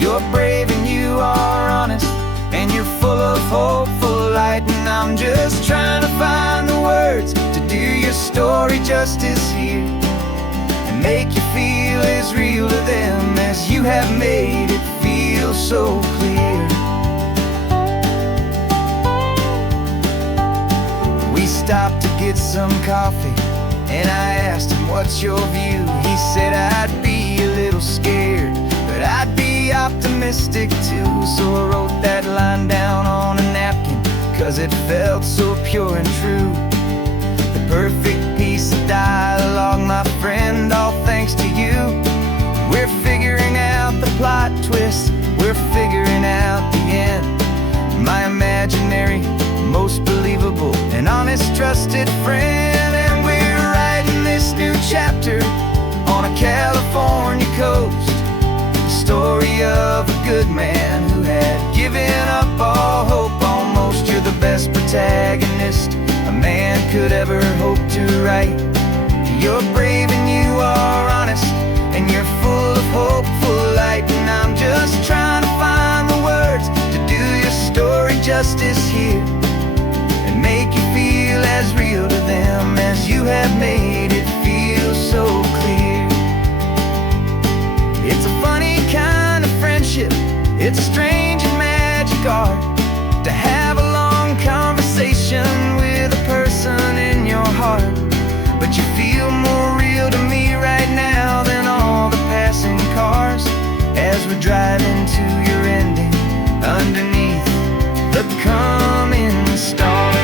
You're brave and you are honest, and you're full of hopeful light. And I'm just trying to find the words to do your story justice here, make you feel as real to them as you have made it feel so clear. We stopped to get some coffee, and I asked him, what's your view? He said, I'd be a little scared, but I'd be optimistic too. So I wrote that line down on a napkin, 'cause it felt so pure and true. The perfect piece of dialogue, my friend, all thanks to you. We're figuring out the plot twist, we're figuring out the end. My imaginary, most believable and honest trusted friend. And we're writing this new chapter on a California coast, the story of a good man who had given up all hope almost. You're the best protagonist a man could ever hope to write. You're brave and you are honest, and you're full of hopeful light. And I'm just trying to find the words to do your story justice here, and make you feel as real to them as you have made it feel so clear. It's a funny kind of friendship, it's strange and magic art to have a long conversation with a person in your heart. But you feel more real to me right now than all the passing cars, as we're driving to your ending underneath the coming stars.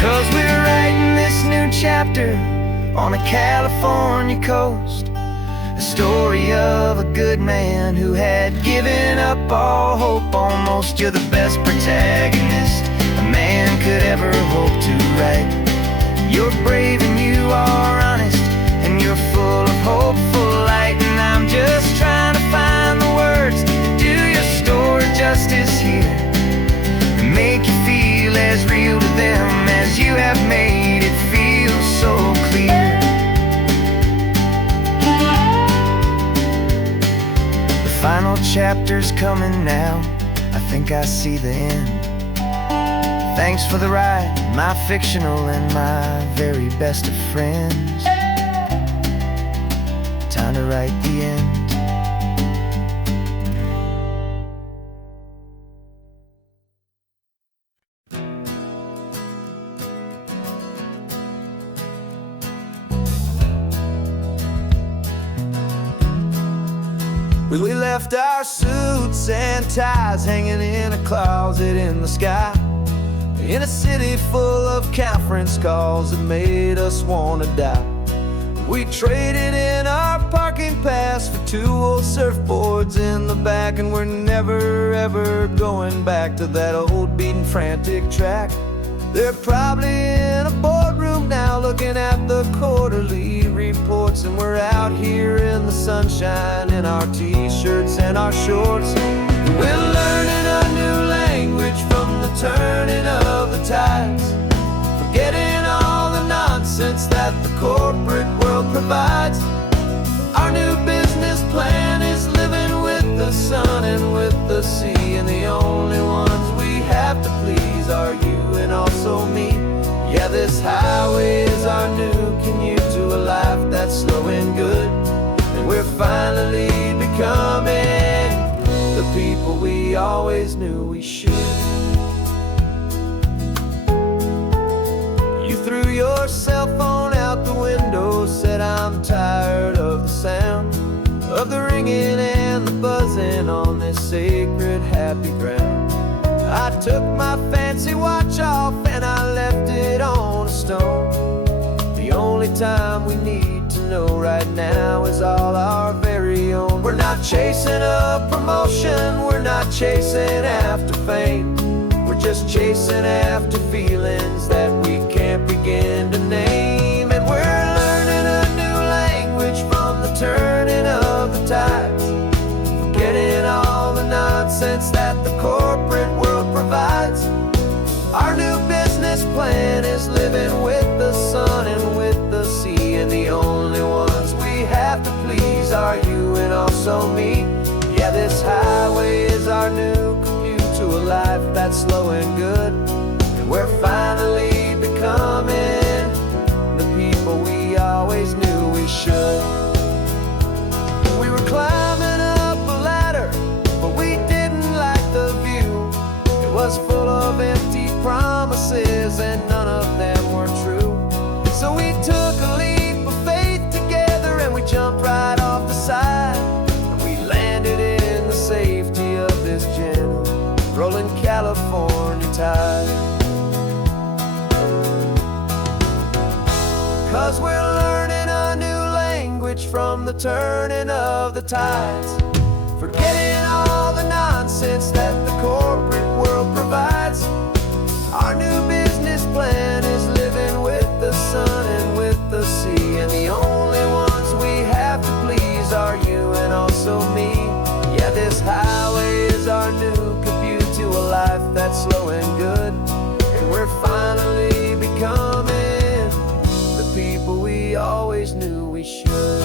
'Cause we're writing this new chapter on a California coast, a story of a good man who had given up all hope almost. You're the best protagonist a man could ever hope to write. You're brave and you are honest, and you're full of hopeful light. And I'm just trying to find the words to do your story justice here, and make you feel as real to them as you have made it feel so clear. The final chapter's coming now, I think I see the end. Thanks for the ride, my fictional and my very best of friends. Time to write the end. We left our suits and ties hanging in a closet in the sky, in a city full of conference calls that made us wanna die. We traded in our parking pass for 2 old surfboards in the back, and we're never ever going back to that old beaten frantic track. They're probably in a boardroom now looking at the quarterly reports, and we're out here in the sunshine in our t-shirts and our shorts. We're learning a new language from the turning of the tides, forgetting all the nonsense that the corporate world provides. Our new business plan is living with the sun and with the sea, and the only ones we have to please are you and also me. Yeah, this highway is our new commute to a life that's slow and good, and we're finally becoming the people we always knew we should. You threw your cell phone out the window, said I'm tired of the sound of the ringing and the buzzing on this sacred happy ground. I took my fancy watch off and I left it on a stone. The only time we need to know right now is all our very own. We're not chasing a promotion, we're not chasing after fame. We're just chasing after feelings that we can't begin to name. And we're learning a new language from the turning of the tides, forgetting all the nonsense that the corporate world provides. Our new business plan is living with the sun and with the sea, and the only ones we have to please are you and also me. Yeah, this highway is our new commute to a life that's slow and good, and we're finally becoming the people we always knew we should. We were climbing up a ladder, but we didn't like the view. It was full of empty promises and none of them were true. So we took a leap of faith together and we jumped right off the side, and we landed in the safety of this gentle rolling California tide. 'Cause we're learning a new language from the turning of the tides, forgetting all the nonsense that the corporate world provides. Our new business plan is living with the sun and with the sea, and the only ones we have to please are you and also me. Yeah, this highway is our new commute to a life that's slow and good, and we're finally becoming the people we always knew we should.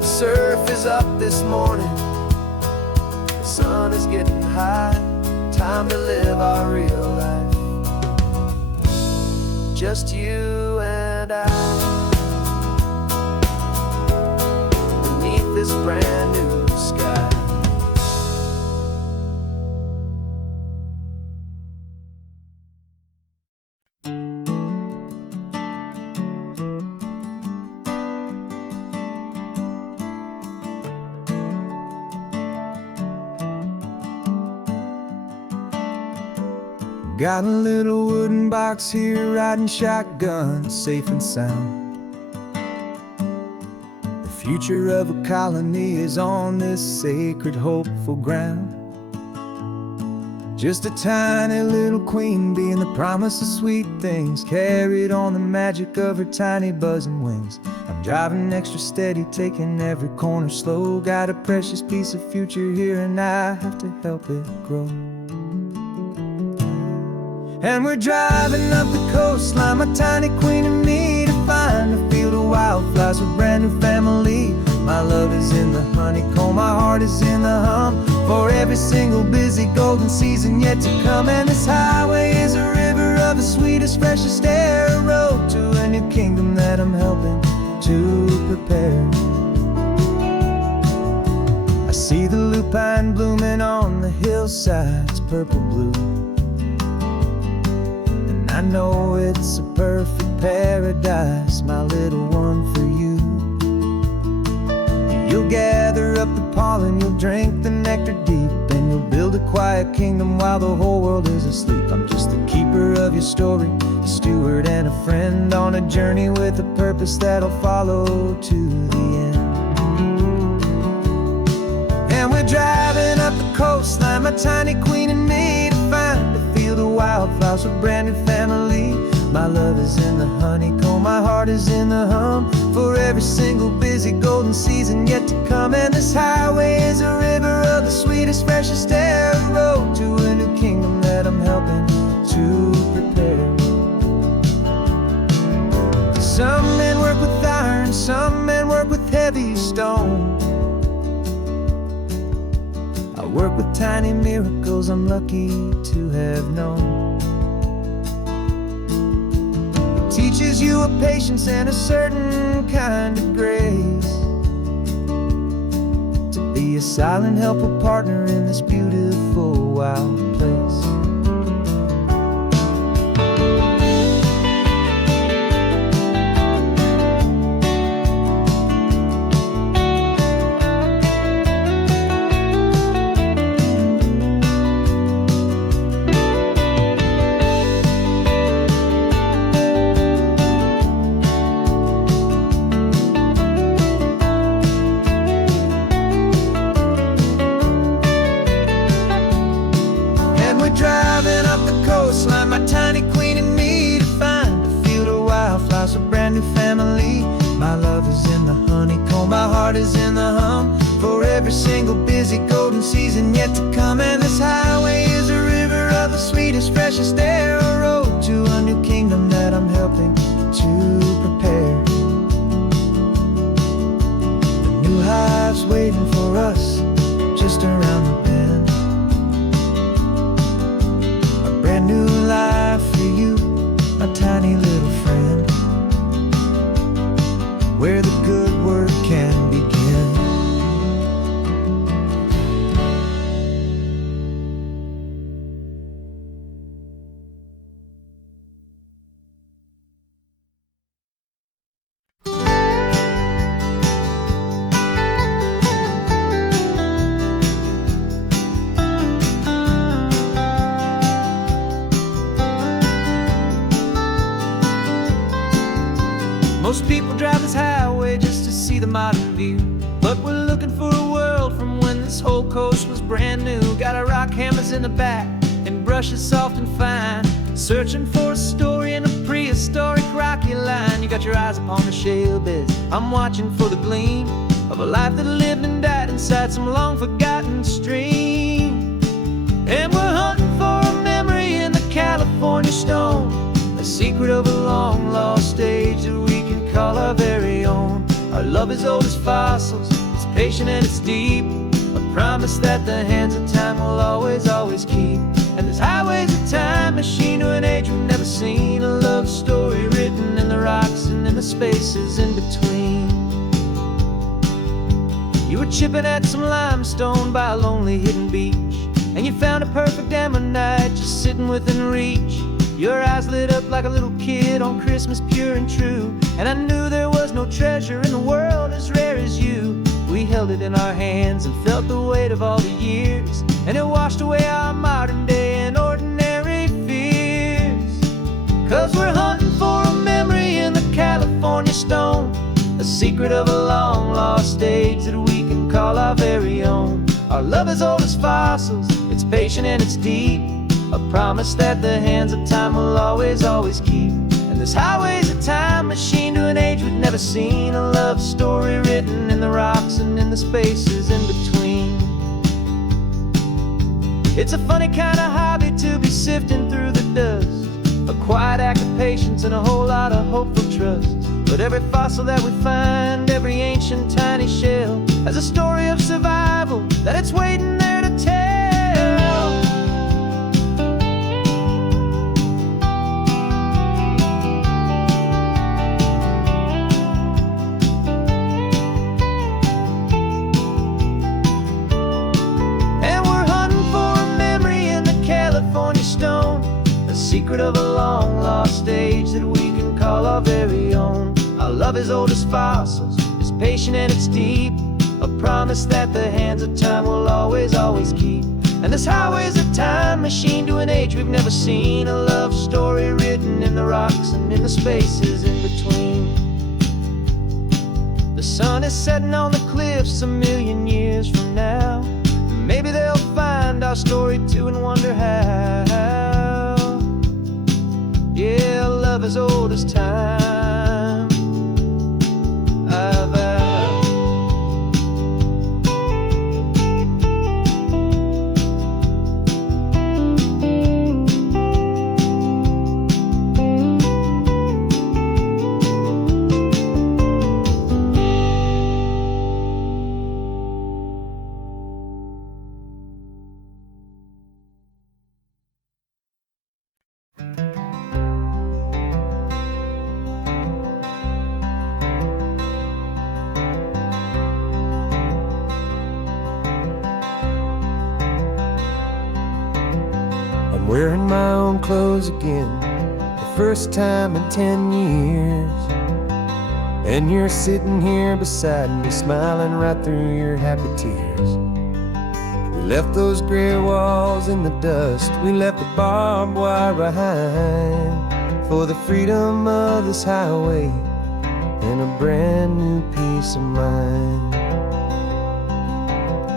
The surf is up this morning, the sun is getting high, time to live our real life, just you and I, beneath this brand new sky. Got a little wooden box here, riding shotgun, safe and sound. The future of a colony is on this sacred, hopeful ground. Just a tiny little queen bee and the promise of sweet things, carried on the magic of her tiny buzzing wings. I'm driving extra steady, taking every corner slow. Got a precious piece of future here and I have to help it grow. And we're driving up the coastline, my tiny queen and me, to find a field of wildflowers with brand new family. My love is in the honeycomb, my heart is in the hum. For every single busy golden season yet to come. And this highway is a river of the sweetest, freshest air, a road to a new kingdom that I'm helping to prepare. I see the lupine blooming on the hillsides, purple blue, and I know it's a perfect paradise, my little one, for you. You'll gather up the pollen, you'll drink the nectar deep, and you'll build a quiet kingdom while the whole world is asleep. I'm just the keeper of your story, a steward and a friend, on a journey with a purpose that'll follow to the end. And we're driving up the coastline, my tiny queen and me, to find a field of wildflowers, a brand new family. My love is in the honeycomb, my heart is in the hum. For every single busy golden season yet to come. And this highway is a river of the sweetest, freshest air, a road to a new kingdom that I'm helping to prepare. Some men work with iron, some men work with heavy stone. I work with tiny miracles I'm lucky to have known. Teaches you a patience and a certain kind of grace, to be a silent, helpful partner in this beautiful, wild place. Driving up the coastline, my tiny queen and me, to find a field of wildflowers, a brand new family. My love is in the honeycomb, my heart is in the hum. For every single busy golden season yet to come. And this highway is a river of the sweetest, freshest air, a road to a new kingdom that I'm helping to prepare. The new hive's waiting for us just around the bend. Brand new life for you, my tiny little friend, where the good work can begin. Most people drive this highway just to see the modern view, but we're looking for a world from when this whole coast was brand new. Got our rock hammers in the back and brushes soft and fine, searching for a story in a prehistoric rocky line. You got your eyes upon the shale beds, I'm watching for the gleam of a life that lived and died inside some long forgotten stream. And we're hunting for a memory in the California stone, a secret of a long lost age that we can call our very own. Our love is old as fossils, it's patient and it's deep, a promise that the hands of time will always, always keep. And this highway's a time machine to an age we've never seen, a love story written in the rocks and in the spaces in between. You were chipping at some limestone by a lonely hidden beach, and you found a perfect ammonite just sitting within reach. Your eyes lit up like a little kid on Christmas, pure and true, and I knew there was no treasure in the world as rare as you. We held it in our hands and felt the weight of all the years, and it washed away our modern day and ordinary fears. 'Cause we're hunting for a memory in the California stone, a secret of a long lost age that we can call our very own. Our love is old as fossils, it's patient and it's deep, a promise that the hands of time will always, always keep. And this highway's a time machine to an age we've never seen, a love story written in the rocks and in the spaces in between. It's a funny kind of hobby to be sifting through the dust, a quiet act of patience and a whole lot of hopeful trust. But every fossil that we find, every ancient tiny shell, has a story of survival that it's waiting there to tell. And we're hunting for a memory in the California stone, the secret of a long lost age that we can call our very own. Our love is old as fossils, it's patient and it's deep, a promise that the hands of time will always, always keep. And this highway's a time machine to an age we've never seen, a love story written in the rocks and in the spaces in between. The sun is setting on the cliffs a million years from now. Maybe they'll find our story too and wonder how. Yeah, love is old as time. I'm wearing my own clothes again, the first time in 10 years. And you're sitting here beside me, smiling right through your happy tears. We left those gray walls in the dust, we left the barbed wire behind, for the freedom of this highway and a brand new peace of mind.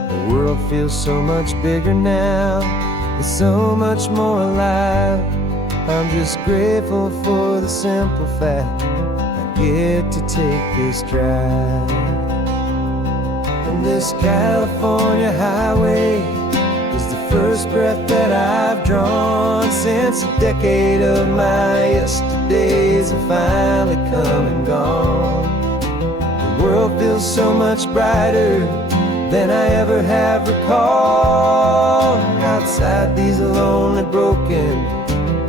The world feels so much bigger now, it's so much more alive. I'm just grateful for the simple fact I get to take this drive. And this California highway is the first breath that I've drawn since a decade of my yesterdays have finally come and gone. The world feels so much brighter than I ever have recalled. Outside these lonely, broken,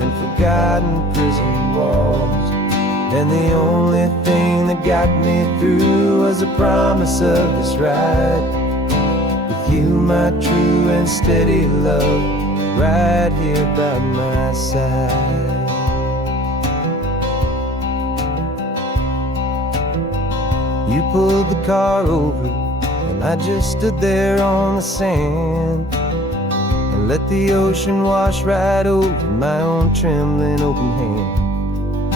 and forgotten prison walls, and the only thing that got me through was the promise of this ride with you, my true and steady love, right here by my side. You pulled the car over, and I just stood there on the sand and let the ocean wash right over my own trembling open hand.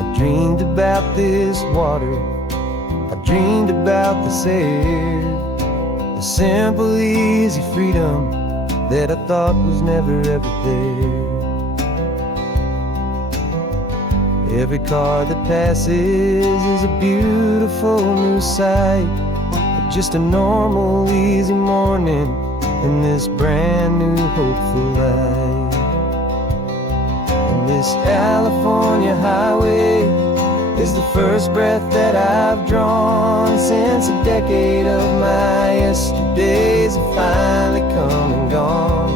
I dreamed about this water, I dreamed about this air, the simple, easy freedom that I thought was never ever there. Every car that passes is a beautiful new sight, just a normal, easy morning in this brand new, hopeful life. And this California highway is the first breath that I've drawn since a decade of my yesterdays have finally come and gone.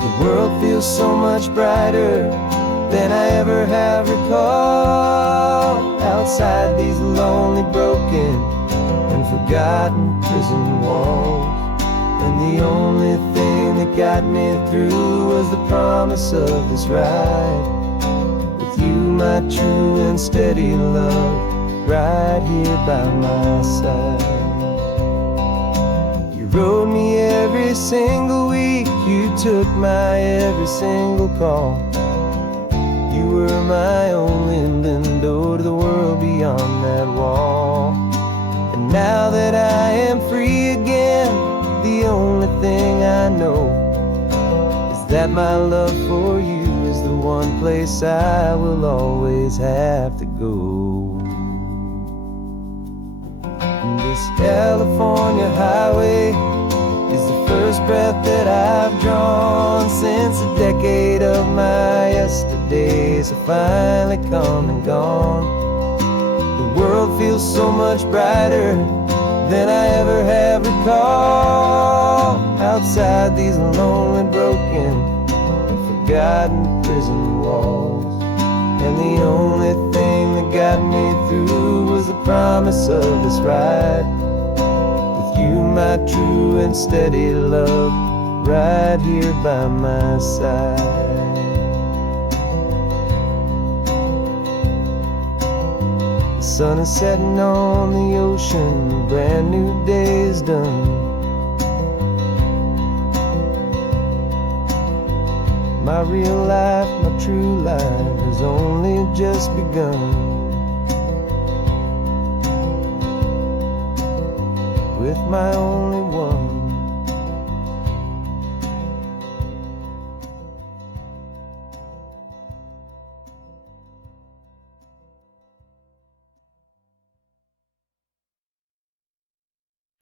The world feels so much brighter than I ever have recalled. Outside these lonely, broken, and forgotten prison walls, and the only thing that got me through was the promise of this ride with you, my true and steady love, right here by my side. You rode me every single week, you took my every single call. You were my only window to the world beyond that wall. And now that I am free again, the only thing I know is that my love for you is the one place I will always have to go. And this California highway is the first breath that I've drawn since a decade of my yesterdays have finally come and gone. world feels so much brighter than I ever have recalled. Outside these lonely, broken, and forgotten prison walls, and the only thing that got me through was the promise of this ride with you, my true and steady love, right here by my side. The sun is setting on the ocean, a brand new day is done. My real life, my true life has only just begun. With my only one.